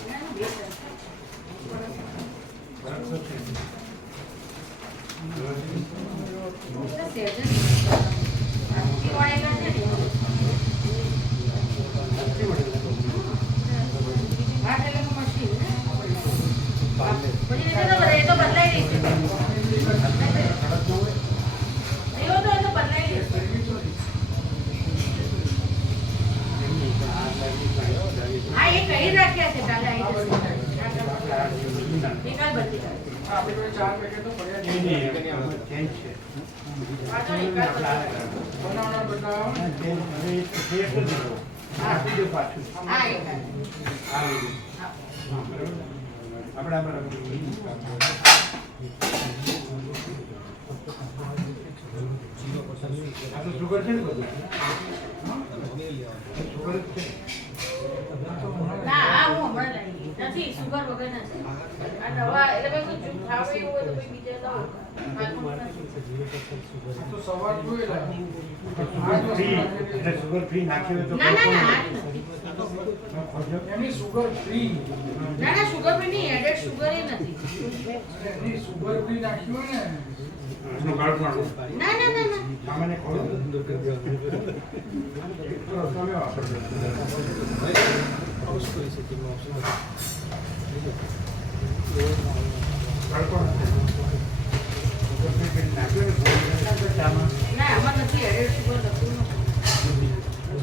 ના, બે છે. પેલા સહેજ જ આખી વાળેલા છે ને એવું. હા એટલે મશીન ને પછી એ તો બદલાઈ ગઈ છે એવો તો એ તો બદલાઈ ગઈ છે હા એ કહી રાખ્યા છે કાલે આવી જશે એ કાલ બદલી કાઢે. આપણી જોડે 4 પેકેટો પડ્યા છે ચેન્જ છે હા તો એ કાલ બદલી બનાવના બદલાવા ચેન્જ હવે એક જ દીધો આપી દો પાછું હા એ કાલ આ લીધું હા બરાબર આ તો સુગર છે ને બધું સુગર જ છે. ના આ હું હમણાં લાવી નથી સુગર વગર નથી આ દવા એટલે ભાઈ કોઈ જૂથ ખાવે એવું હોય તો કોઈ બીજે દવા તો સવાર જોયેલા એટલે સુગર ફ્રી નાખ્યું હોય તો ના ના ના આ નથી એની સુગર ફ્રી ના ના સુગર ફ્રી નહીં એડેડ સુગર એ નથી એની સુગર ફ્રી નાખ્યું હોય ને એનું કાળપણ. ના ના ના ના સામાન્ય ખોળો. તમે વાપરજો. કાળપણ હશે. સુગર ફ્રી કરી નાખ્યું ને ગોળ ચામાં. ના આમાં નથી એડેડ સુગર લખેલું નથી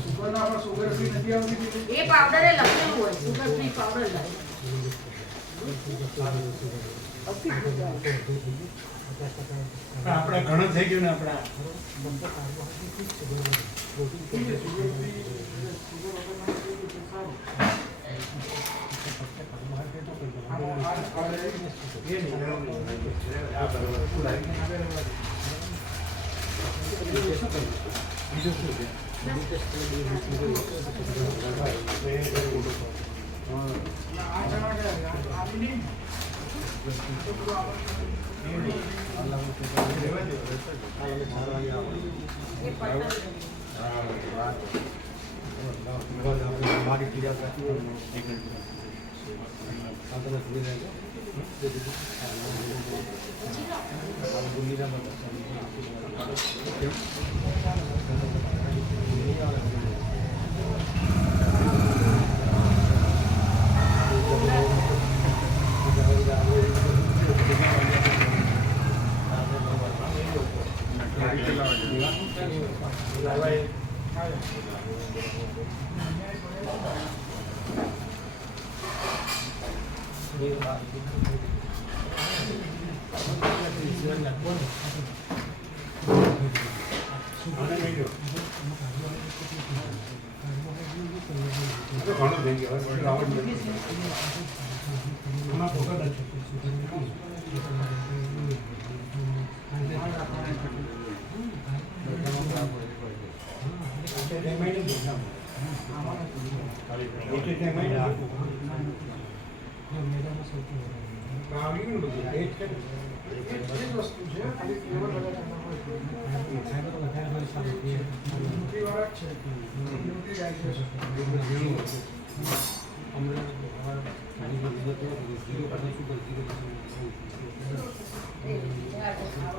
સુગરના આમાં સુગર ફ્રી નથી આવતી એ પાવડરે લખેલું હોય સુગર ફ્રી પાવડર લાગે આપણે ઘણું થઈ ગયું ને આપણા ઘણું થઈ ગયું હવે આવડ નથી ઘણા પોતા છે વસ્તુ છે ખાલી ફ્લેવર ન્યુટ્રી વાળા જ છે ન્યુટ્રી ડાયજેસ્ટ